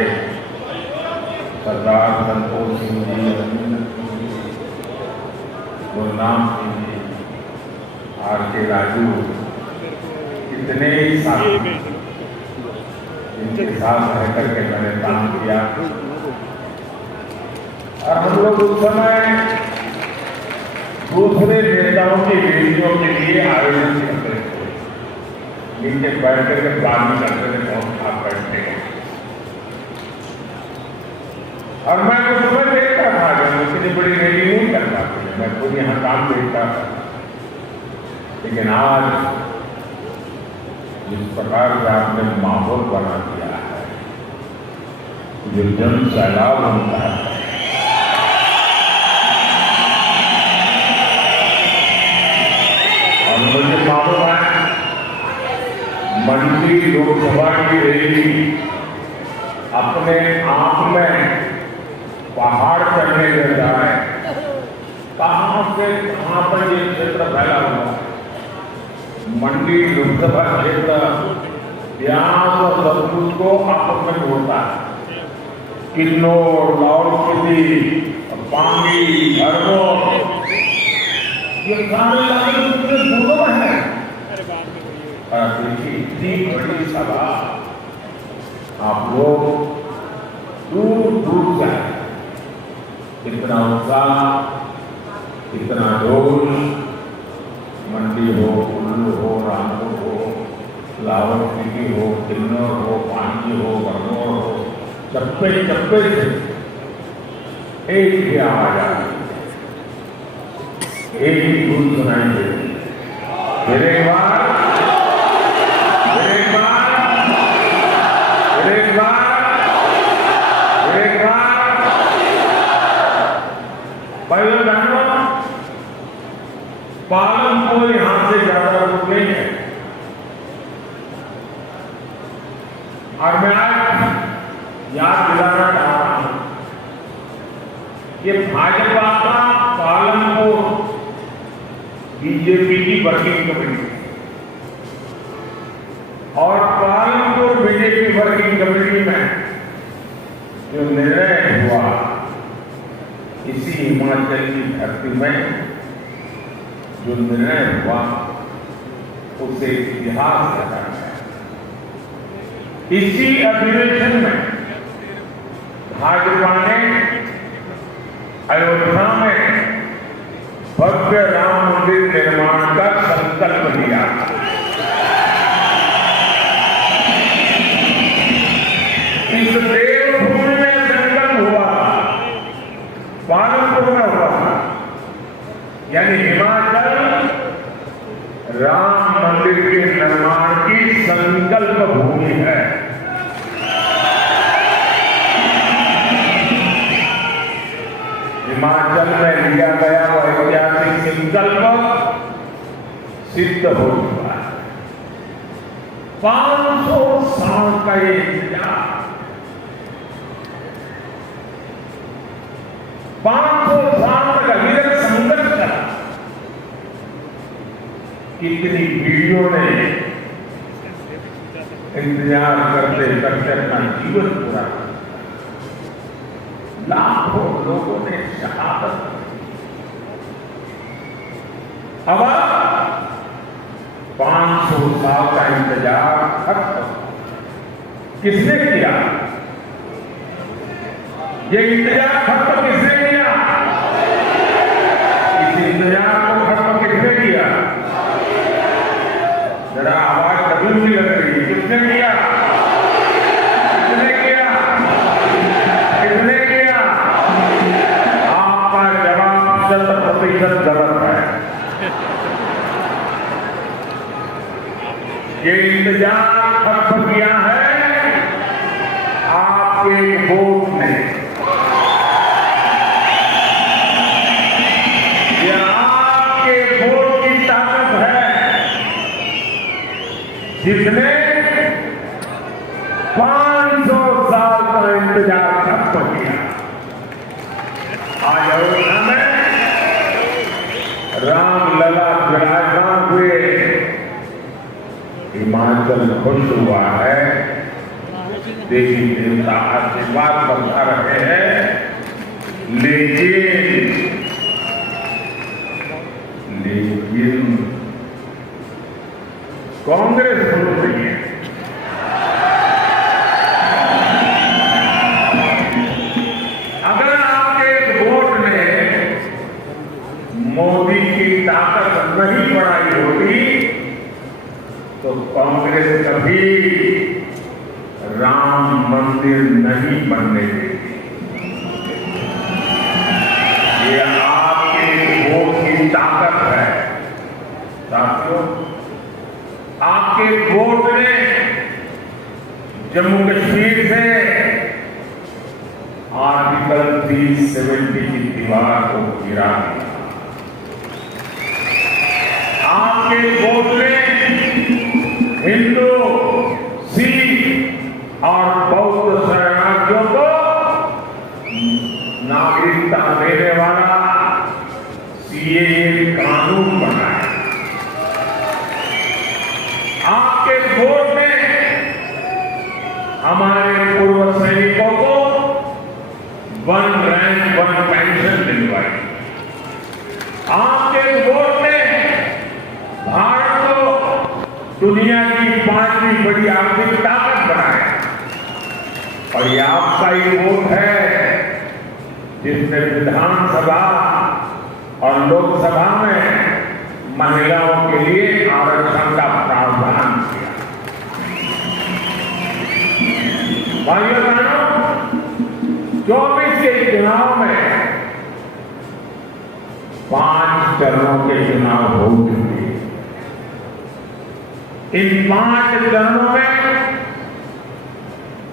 सरदार संतोष सिंह जी, गुरनाम सिंह जी, R.K. राजू, इतने ही साथी इनके साथ रह करके मैंने काम किया और हम लोग उस समय दूसरे नेताओं की बेटियों के लिए आयोजन करते थे, जिनके बैठ करके प्लानिंग करते थे, बहुत आप बैठते हैं। और मैं उस समय देखता था कि इतनी बड़ी रैली नहीं कर पाते, मैं खुद यहाँ काम देखता था। लेकिन आज जिस प्रकार से आपने माहौल बना दिया है, जो जन सैलाब होता है, मुझे मालूम है मंडी लोकसभा की रैली अपने आप में पहाड़ चढ़ने लग रहा है। कहां से कहां पर ये क्षेत्र फैला हुआ है। मंडी लोकसभा क्षेत्र ब्यास और सतलुज को आपस में जोड़ता है। किन्नौर, लाहौल-स्पीति, पांगी, हरदोई, ये सारे इलाके दूर है। देखिए इतनी बड़ी सभा आप लोग दूर दूर जाए, इतना उत्साह, इतना जोश, मंडी हो, कुल्लू हो, रामपुर हो, लाहौल-स्पीति हो, किन्नौर हो, पांगी हो, बरनौर हो, चप्पे चप्पे से एक ही आवाज आ रही, एक ही धुन सुनाई दे रही। मेरे बार पहले जानना पालनपुर यहां से ज्यादा दूर नहीं है। और मैं आज याद दिलाना चाहता हूं कि भाजपा का पालनपुर बीजेपी की वर्किंग कमेटी और पालनपुर बीजेपी वर्किंग कमेटी में जो निर्णय हुआ, इसी हिमाचल की धरती में जो निर्णय हुआ उसे इतिहास रखा गया। इसी अधिवेशन में भाजपा ने अयोध्या में भव्य राम मंदिर निर्माण का संकल्प लिया। इस देवभूमि में संकल्प हुआ, पालनपुर में हुआ, यानी हिमाचल राम मंदिर के निर्माण की संकल्प भूमि है। हिमाचल में लिया गया वह ऐतिहासिक संकल्प सिद्ध हो चुका है। 500 साल का ये इंतजार, 500 साल तक अविरत संघर्ष चला। कितनी पीढ़ियों ने इंतजार करते करते अपना जीवन पूरा किया। लाखों लोगों ने शहादत दी। अब 500 साल का इंतजार खत्म। किसने किया? ये इंतजार खत्म किसने किया? इस इंतजार को खत्म किसने किया? जरा आवाज कभी नहीं लग रही। किसने किया? किसने किया? किसने किया? आपका जवाब 100% गलत है। ये इंतजार खत्म किया है आपके वोट ने। ये आपके वोट की ताकत है जिसने 500 साल का इंतजार खत्म किया। आज अयोध्या में रामलला विराजमान हुए। हिमाचल खुश हुआ है। देवी देवता आशीर्वाद बरसा रहे हैं। लेकिन कांग्रेस खुश नहीं है। अगर आपके इस वोट ने मोदी की ताकत नहीं बढ़ाई होती तो कांग्रेस कभी राम मंदिर नहीं बनने देगी। ये आपके वोट की ताकत है साथियों। आपके वोट ने जम्मू कश्मीर से आर्टिकल 370 की दीवार को गिरा दिया। आपके वोट ने हिंदू, सिख और बौद्ध शरणार्थियों को नागरिकता देने वाला सीएए कानून बनाया। आपके वोट ने हमारे पूर्व सैनिकों को 1 रैंक 1 पेंशन दिलवाई। आपके वोट ने भारत को दुनिया की 5वीं बड़ी आर्थिक ताकत बनाया। और ये आपका ही वोट है जिसने विधानसभा और लोकसभा में महिलाओं के लिए आरक्षण का प्रावधान किया। भाइयों बहनों, 24 के चुनाव में 5 चरणों के चुनाव हो चुके। इन 5 चरणों में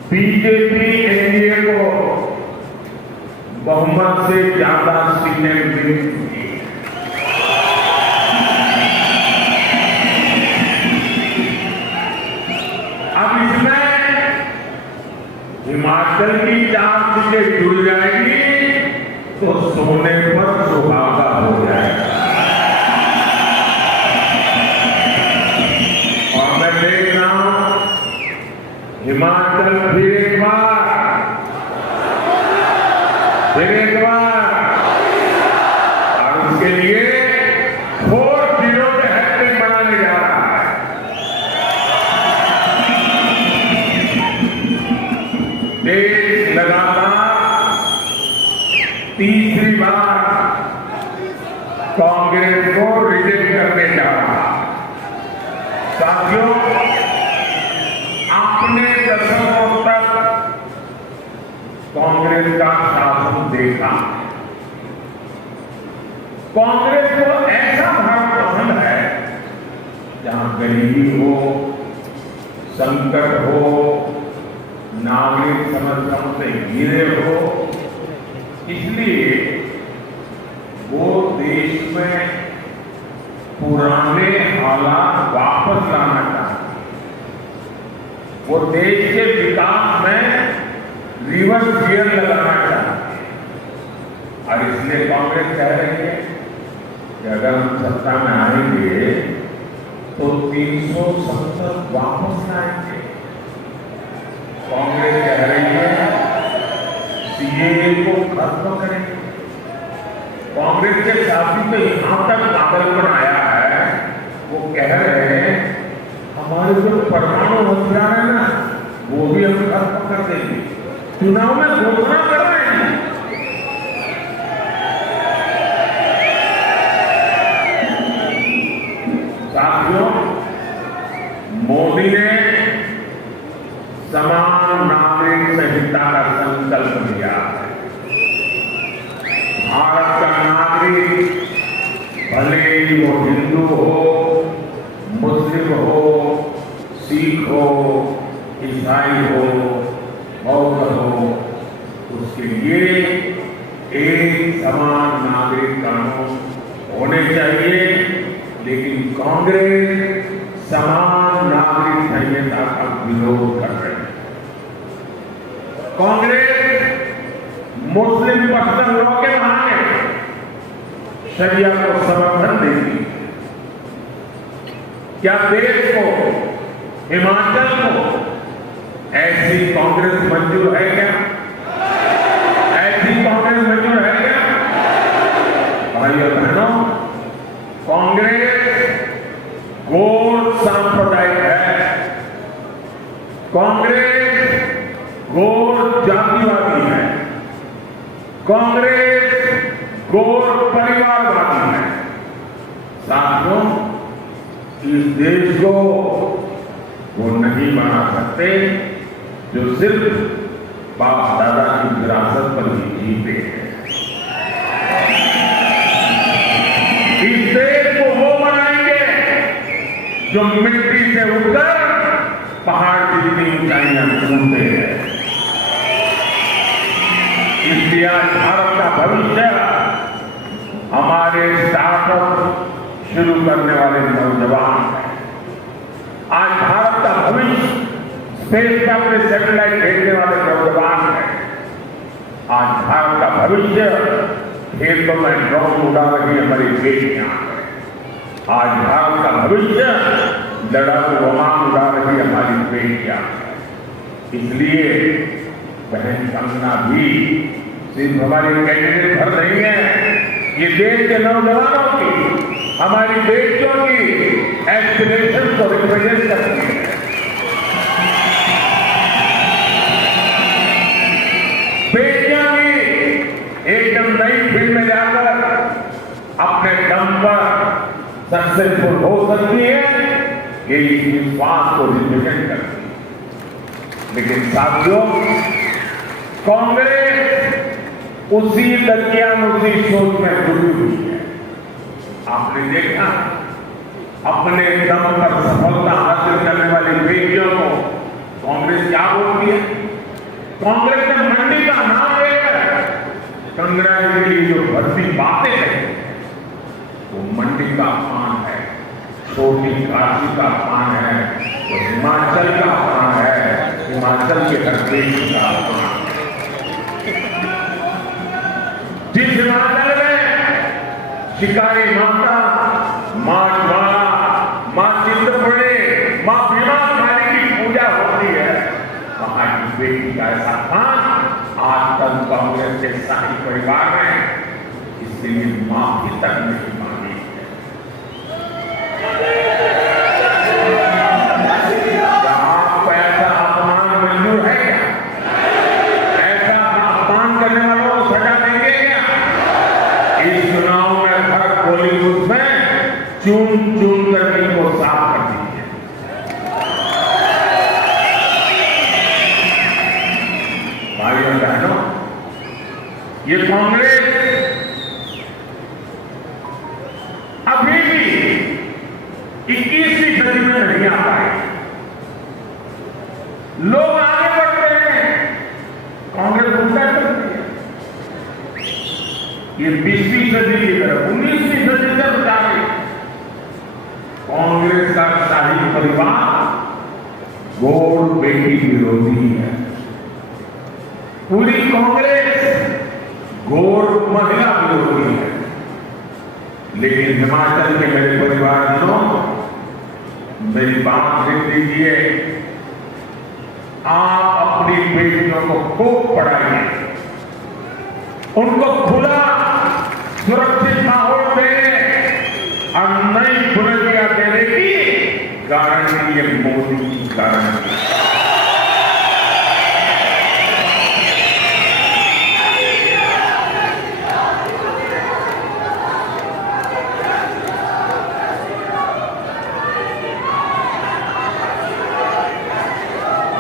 बीजेपी एनडीए को बहुमत से ज्यादा सीटें मिल चुकी हैं। अब इसमें हिमाचल की 4 सीटें जुड़ जाएंगी तो सोने पर सुहागा हो जाएगा। और मैं देख रहा हूं हिमाचल फिर एक बार और उसके लिए 4-0 के हैट्रिक बनाने जा रहा है। देश लगातार तीसरी बार कांग्रेस को रिजेक्ट करने जा रहा है। साथियों, आपने दशकों तक कांग्रेस का शासन देखा। कांग्रेस को ऐसा भारत पसंद है जहां गरीबी हो, संकट हो, नागरिक समस्याओं से घिरे हो। इसलिए वो देश में पुराने हालात वापस लाना चाहते, वो देश के विकास में रिवर्स गियर लगाना चाहते हैं। और इसलिए कांग्रेस कह रही है कि अगर हम सत्ता में आएंगे तो 370 वापस लाएंगे। कांग्रेस कह रही है सीएए को खत्म करेंगे। कांग्रेस के साथी तो यहां तक पागलपन आया है, वो कह रहे हैं हमारे जो परमाणु हथियार है ना, वो भी हम खत्म कर देंगे। चुनाव में घोषणा कर रहे हैं। साथियों, मोदी ने समान नागरिक संहिता का संकल्प लिया है। भारत का नागरिक भले ही वो हिंदू हो, मुस्लिम हो, सिख हो, ईसाई हो, बौद्ध हो, उसके लिए एक समान नागरिक कानून होने चाहिए। लेकिन कांग्रेस समान नागरिक संहिता का विरोध कर रही है। कांग्रेस मुस्लिम पसंद लॉ के बहाने शरिया को समर्थन देगी। क्या देश को, हिमाचल को ऐसी कांग्रेस मंजूर है क्या? ऐसी कांग्रेस मंजूर है क्या? भाइयों बहनों, कांग्रेस घोर सांप्रदायिक है। कांग्रेस घोर जातिवादी है। कांग्रेस घोर परिवारवादी है। साथियों, इस देश को वो नहीं बना सकते जो सिर्फ बाप दादा की विरासत पर ही जीते हैं। इस देश को वो बनाएंगे जो मिट्टी से उठकर पहाड़ जितनी ऊंचाइयां छूते हैं। इसलिए आज भारत का भविष्य हमारे स्टार्टअप शुरू करने वाले नौजवान हैं। आज भारत का भविष्य स्पेस पर अपने सैटेलाइट भेजने वाले नौजवान हैं। आज भारत का भविष्य खेतों में ड्रोन उड़ा रही हमारी बेटियां हैं। आज भारत का भविष्य लड़ाकू विमान उड़ा रही हमारी बेटियां हैं। इसलिए बहन कंगना भी सिर्फ हमारी कैंडिडेट भर नहीं है, ये देश के नौजवानों की, हमारी बेटियों की एस्पिरेशन को रिप्रेजेंट करती है। बेटियां भी एकदम नई फील्ड में जाकर अपने दम पर सक्सेसफुल हो सकती है, ये इस विश्वास को रिप्रेजेंट करती है। लेकिन साथियों, कांग्रेस उसी दकियानुसी सोच में जुड़ी हुई है। आपने देखा, अपने दम पर सफलता हासिल करने वाली बेटियों को कांग्रेस क्या बोलती है? कांग्रेस ने मंडी का नाम लेकर कंगना के लिए जो भर्ती बातें हैं, वो मंडी का अपमान है, छोटी काशी का अपमान है, वो हिमाचल का अपमान है, हिमाचल के हर देश का अपमान है। जिस हिमाचल में शिकारी माता, मां ज्वाला, मां चिंतपूर्णी, मां भीमा काली की पूजा होती है, वहां की बेटी का ऐसा स्थान आज तक कांग्रेस के शाही परिवार में इसके लिए माफी तक नहीं मांगी है। आपको ऐसा अपमान मंजूर है क्या? ये कांग्रेस अभी भी 21वीं सदी में नहीं आ पाए। लोग आगे बढ़ते हैं, कांग्रेस उल्टा करती है। ये 20वीं सदी की तरफ 19वीं सदी तक जा रही। कांग्रेस का शाही परिवार गोड़ बेटी विरोधी है। पूरी कांग्रेस गोड़ महिला विरोधी है। लेकिन हिमाचल के मेरे परिवारजनों, मेरी बात सुन लीजिए। आप अपनी बेटियों को खूब पढ़ाइए, उनको खुला सुरक्षित माहौल देने और नई बुलंदियां देने की गारंटी ये मोदी की गारंटी।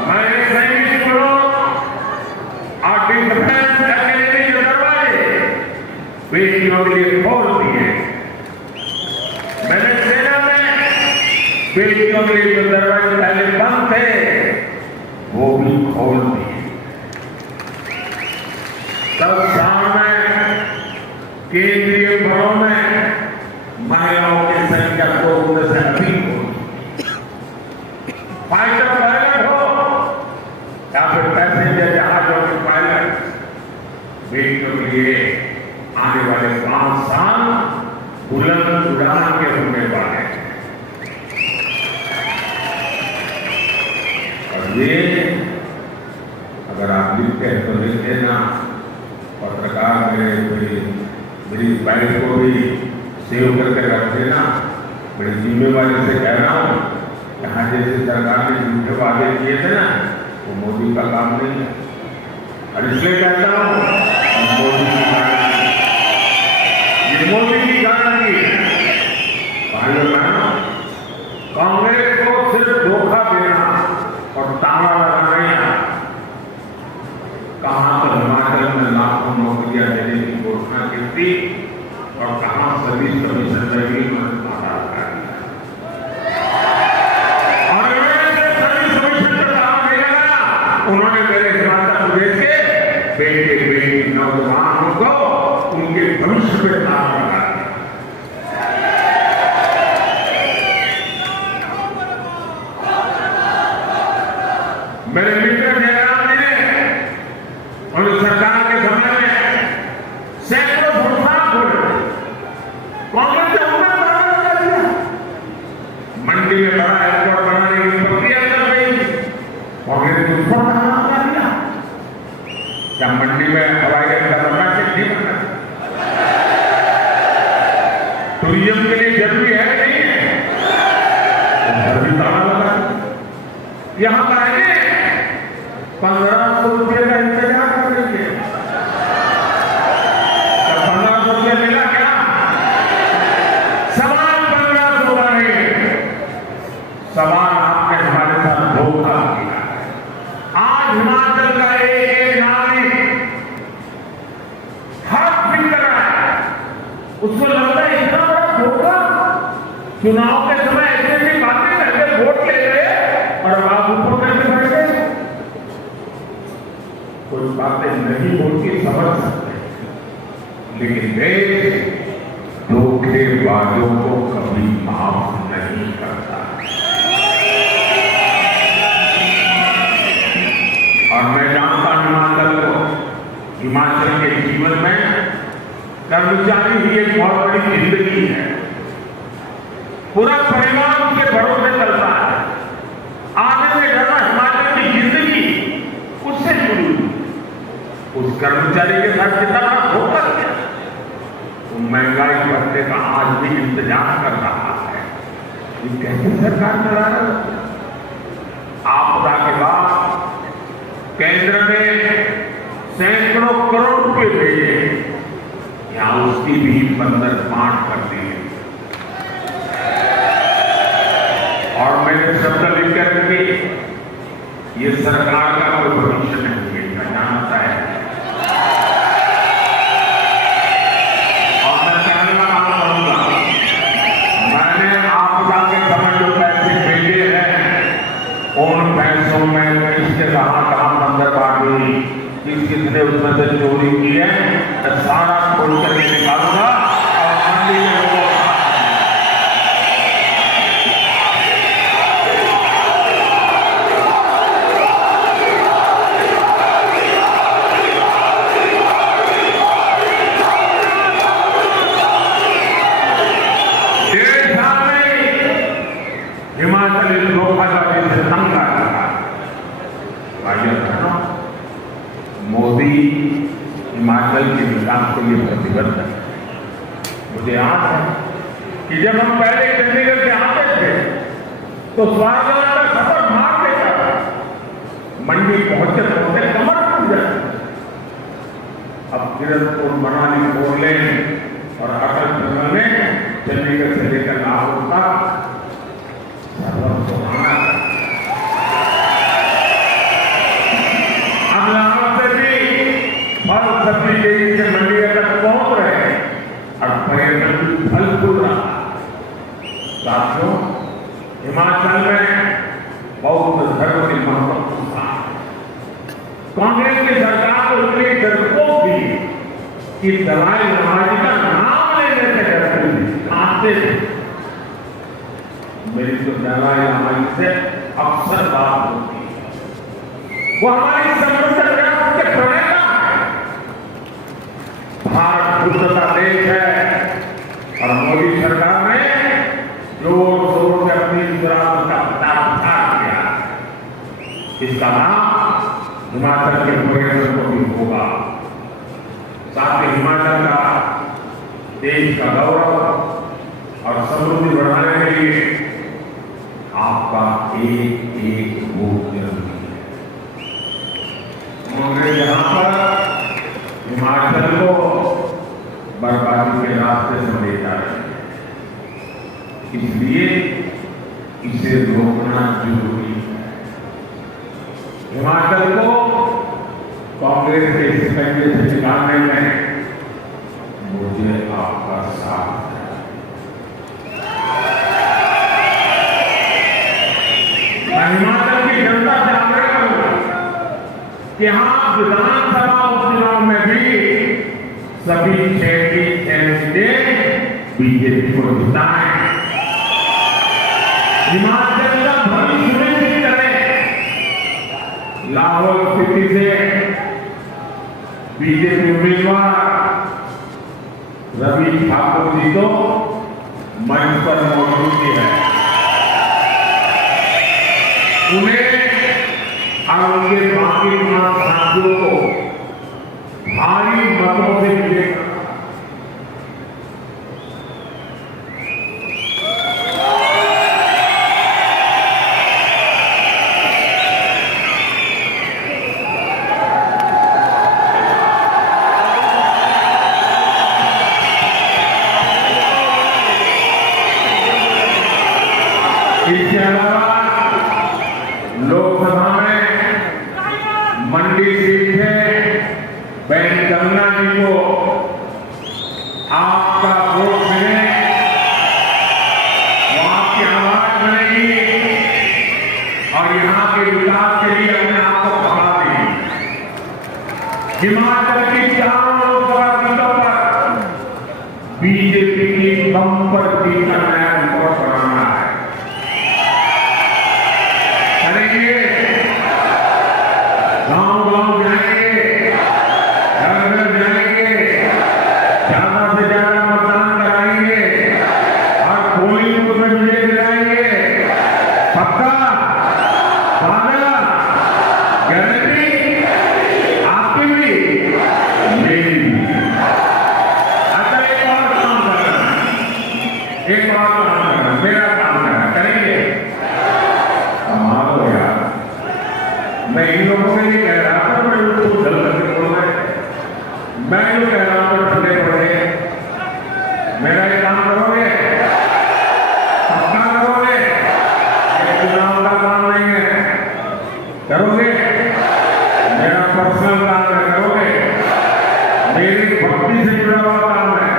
मैंने सैनिक स्कूलों और डिफेंस एकेडमी के दरवाजे बेटियों के लिए खोल दिए। मैंने सेना में बेटियों के लिए जो दरवाजे पहले बंद थे वो भी खोल दिए। तब शाम में केंद्रीय बलों में महिलाओं की संख्या 2 से अधिक हो। फाइटर पायलट हो या फिर पैसेंजर जहाजों के पायलट, बेटियों के लिए आने वाले 5 साल बुलंद उड़ान के होने वाले हैं। और ये अगर आप लिखते हैं तो लिख देना। पत्रकार मेरी बाइक को भी सेव करके रख देना। बड़ी जिम्मेवारी से कह रहा हूँ, यहाँ जैसे सरकार ने झूठे वादे किए थे ना, वो मोदी का काम नहीं है। और इसलिए कहता हूँ, मोदी की गारंटी, ये मोदी की गारंटी है। भाइयों बहनों, कांग्रेस को सिर्फ धोखा देना और ताला लगाना नहीं आता। कहां तो हिमाचल में लाखों नौकरियां देने की घोषणा की थी और कहां सभी संतरी में आधार कार्ड। उन्होंने मेरे हिमाचल प्रदेश के बेटे बेटी नौजवानों को उनके भविष्य पे ताला लगा दिया। मेरे मित्र जयराम जी ने उन सरकार के समय में सैकड़ों संस्थान खोले। कांग्रेस ने उन्हें ताला लगा दिया। मंडी में बड़ा एयरपोर्ट बनाने की प्रक्रिया चल रही थी, कांग्रेस ने उसको ताला लगा दिया। क्या मंडी में हवाई अड्डा बनना चाहिए? नहीं बनना। टूरिज्म के लिए जरूरी है नहीं है, उधर भी ताला लगा। यहां पर 1500 रुपये का इंतजार कर रही है। 1500 रुपये मिला क्या? सवाल 1500 का नहीं है, सवाल आपने हमारे साथ धोखा किया। आज हिमाचल का एक नागरिक हाथ फिर रहा है, उसको लगता है इतना बड़ा धोखा। चुनाव के समय ऐसी बातें करके वोट ले रहे और आप ऊपर कैसे बैठ गए? कोई बातें नहीं बोलती समझ सकते, लेकिन देश धोखेबाजों को कभी माफ नहीं करता। और मैं जानता हिमाचल को, हिमाचल के जीवन में कर्मचारी ही एक बहुत बड़ी जिंदगी है। पूरा परिवार उसके भरोसे चलता है। आने से ज्यादा हिमाचल की जिंदगी उससे जुड़ी हुई। उस कर्मचारी के साथ कितना धोखा किया, वो महंगाई बढ़ने का आज भी इंतजार कर रहा है। ये कैसे सरकार चला रहा है? आपदा के बाद केंद्र ने सैकड़ों करोड़ रुपए भेजे, यहां उसकी भी बंधन बांट कर दी है। और मैंने शब्द लिखकर के ये सरकार का कोई भविष्य नहीं है, जानता है। मालूम है किसके कहाँ मंदिर बांटी, किसने उसमें से चोरी की है, मैं सारा खोल करके निकालूंगा और मंडी के लोगों हिमाचल इस धोखाधड़ी से तंग आ रहा है। भाइयों बहनों, मोदी हिमाचल के विकास के लिए प्रतिबद्ध है। मुझे याद है कि जब हम पहले चंडीगढ़ से आते थे तो स्वागत का खबर मार देता था, मंडी पहुंचते पहुंचते कमर टूट जाती। अब किरतपुर, मनाली, फोरलेन और अटल टनल में चंडीगढ़ से लेकर लाहौर तक अब लाहौर से भी फल सब्जी तेजी से मंडी तक पहुंच रहे हैं और पर्यटन भी फल फूल रहा है। साथियों, हिमाचल में बौद्ध धर्म की महत्वपूर्ण स्थान है। कांग्रेस की सरकार उतनी डरपोक थी कि दलाई लामा जी का नाम लेने से डरती थी, कांपते थे। मेरी तो दलाई लामा जी से अक्सर बात होती है। वो हमारी समृद्ध विरासत के प्रणेता है। भारत बुद्धता देश है और मोदी सरकार ने जोर शोर से अपनी विरासत का प्रचार किया। इसका नाम हिमाचल के पर्यटन को भी होगा। साथ ही हिमाचल का देश का गौरव और समृद्धि बढ़ाने के लिए आपका एक एक वोट जरूरी है। कांग्रेस यहां पर हिमाचल को बर्बादी के रास्ते से ले जा रही है, इसलिए इसे रोकना जरूरी है। हिमाचल को कांग्रेस के शिकंजे से निकालने में मुझे आपका साथ है। मैं हिमाचल की जनता से आग्रह करूंगा कि यहां विधानसभा उपचुनाव में भी सभी 6 कैंडिडेट बीजेपी को जिताएं। हिमाचल का भविष्य सुनिश्चित करें। लाहौल स्थिति से बीजेपी उम्मीदवार रवि ठाकुर जी तो मंच पर मौजूद है। उन्हें और उनके बाकी तमाम साथियों को भारी मतों से मिलेगा। इसके अलावा लोकसभा में मंडी सीट से बहन गंगा जी को आपका वोट मिले, वो आपकी आवाज बनेगी और यहाँ के विकास के लिए अपने आप को बढ़ा देगी। हिमाचल की 4 लोकसभा सीटों पर बीजेपी की बम्पर जीत का नया रिकॉर्ड बनाना है। गांव-गांव जाएंगे, घर-घर जाएंगे, ज्यादा से ज्यादा मतदान कराएंगे और पोलिंग बूथ में मुझे दिलाएंगे। पक्का, वादा, गारंटी आपकी भी, मेरी भी। अच्छा, एक और काम करना है, एक और काम करना, मेरा काम करना, करेंगे? कमाल यार, मैं इन लोगों से नहीं कह रहा था, मैं उनको जल करके बोल रहे, मैं जो कह रहा हूं ठंडे पड़े। मेरा ये काम करोगे? पक्का करोगे? ये चुनाव का काम नहीं है, करोगे? मेरा पर्सनल काम है, करोगे? मेरी भक्ति से जुड़ा हुआ काम है।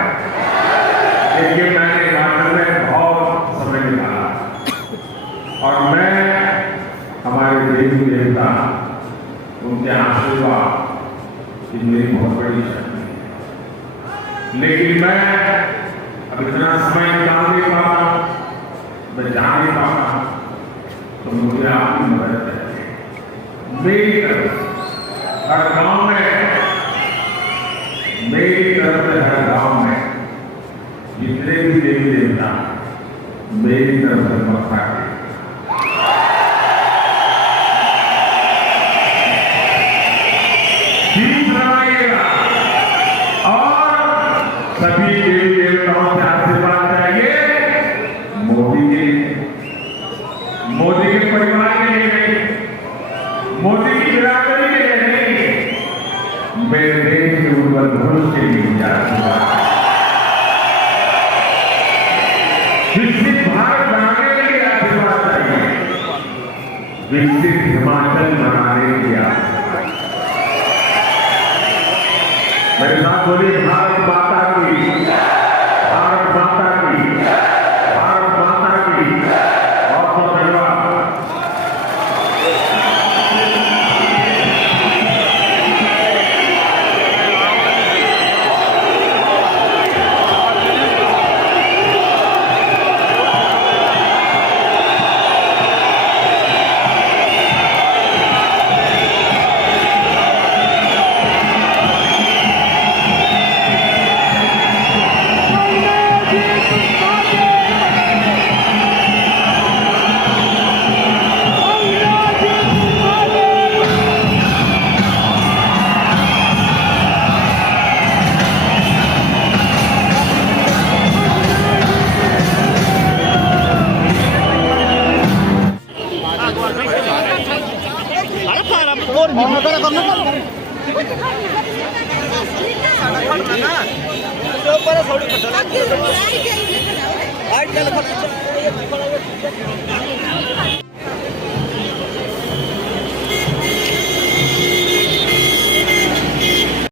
देखिए, मैंने हिमाचल में बहुत समय निकाला और मैं हमारे देवी देवता, उनके आशीर्वाद की मेरी बहुत बड़ी शक्ति है। लेकिन मैं अब इतना समय निकाल नहीं पाता, मैं जा नहीं पाता, तो मुझे आपकी मदद चाहिए। मेरी तरफ हर गांव में, मेरी तरफ से हर गांव में जितने भी देवी देवता मेरी तरफ से मक्का के दीप लगाइएगा और सभी देवी देवताओं से आशीर्वाद चाहिए। मोदी के परिवार के लिए नहीं, मोदी की बिरादरी के लिए नहीं, मेरे देश के उज्जवल भविष्य के लिए आशीर्वाद, विकसित भारत बनाने के लिए आशीर्वाद चाहिए, विकसित हिमाचल बनाने के लिए आशीर्वाद। मेरे साथ बोलिए भारत माता की, भारत माता की, भारत माता की। बहुत बहुत धन्यवाद। थोड़ी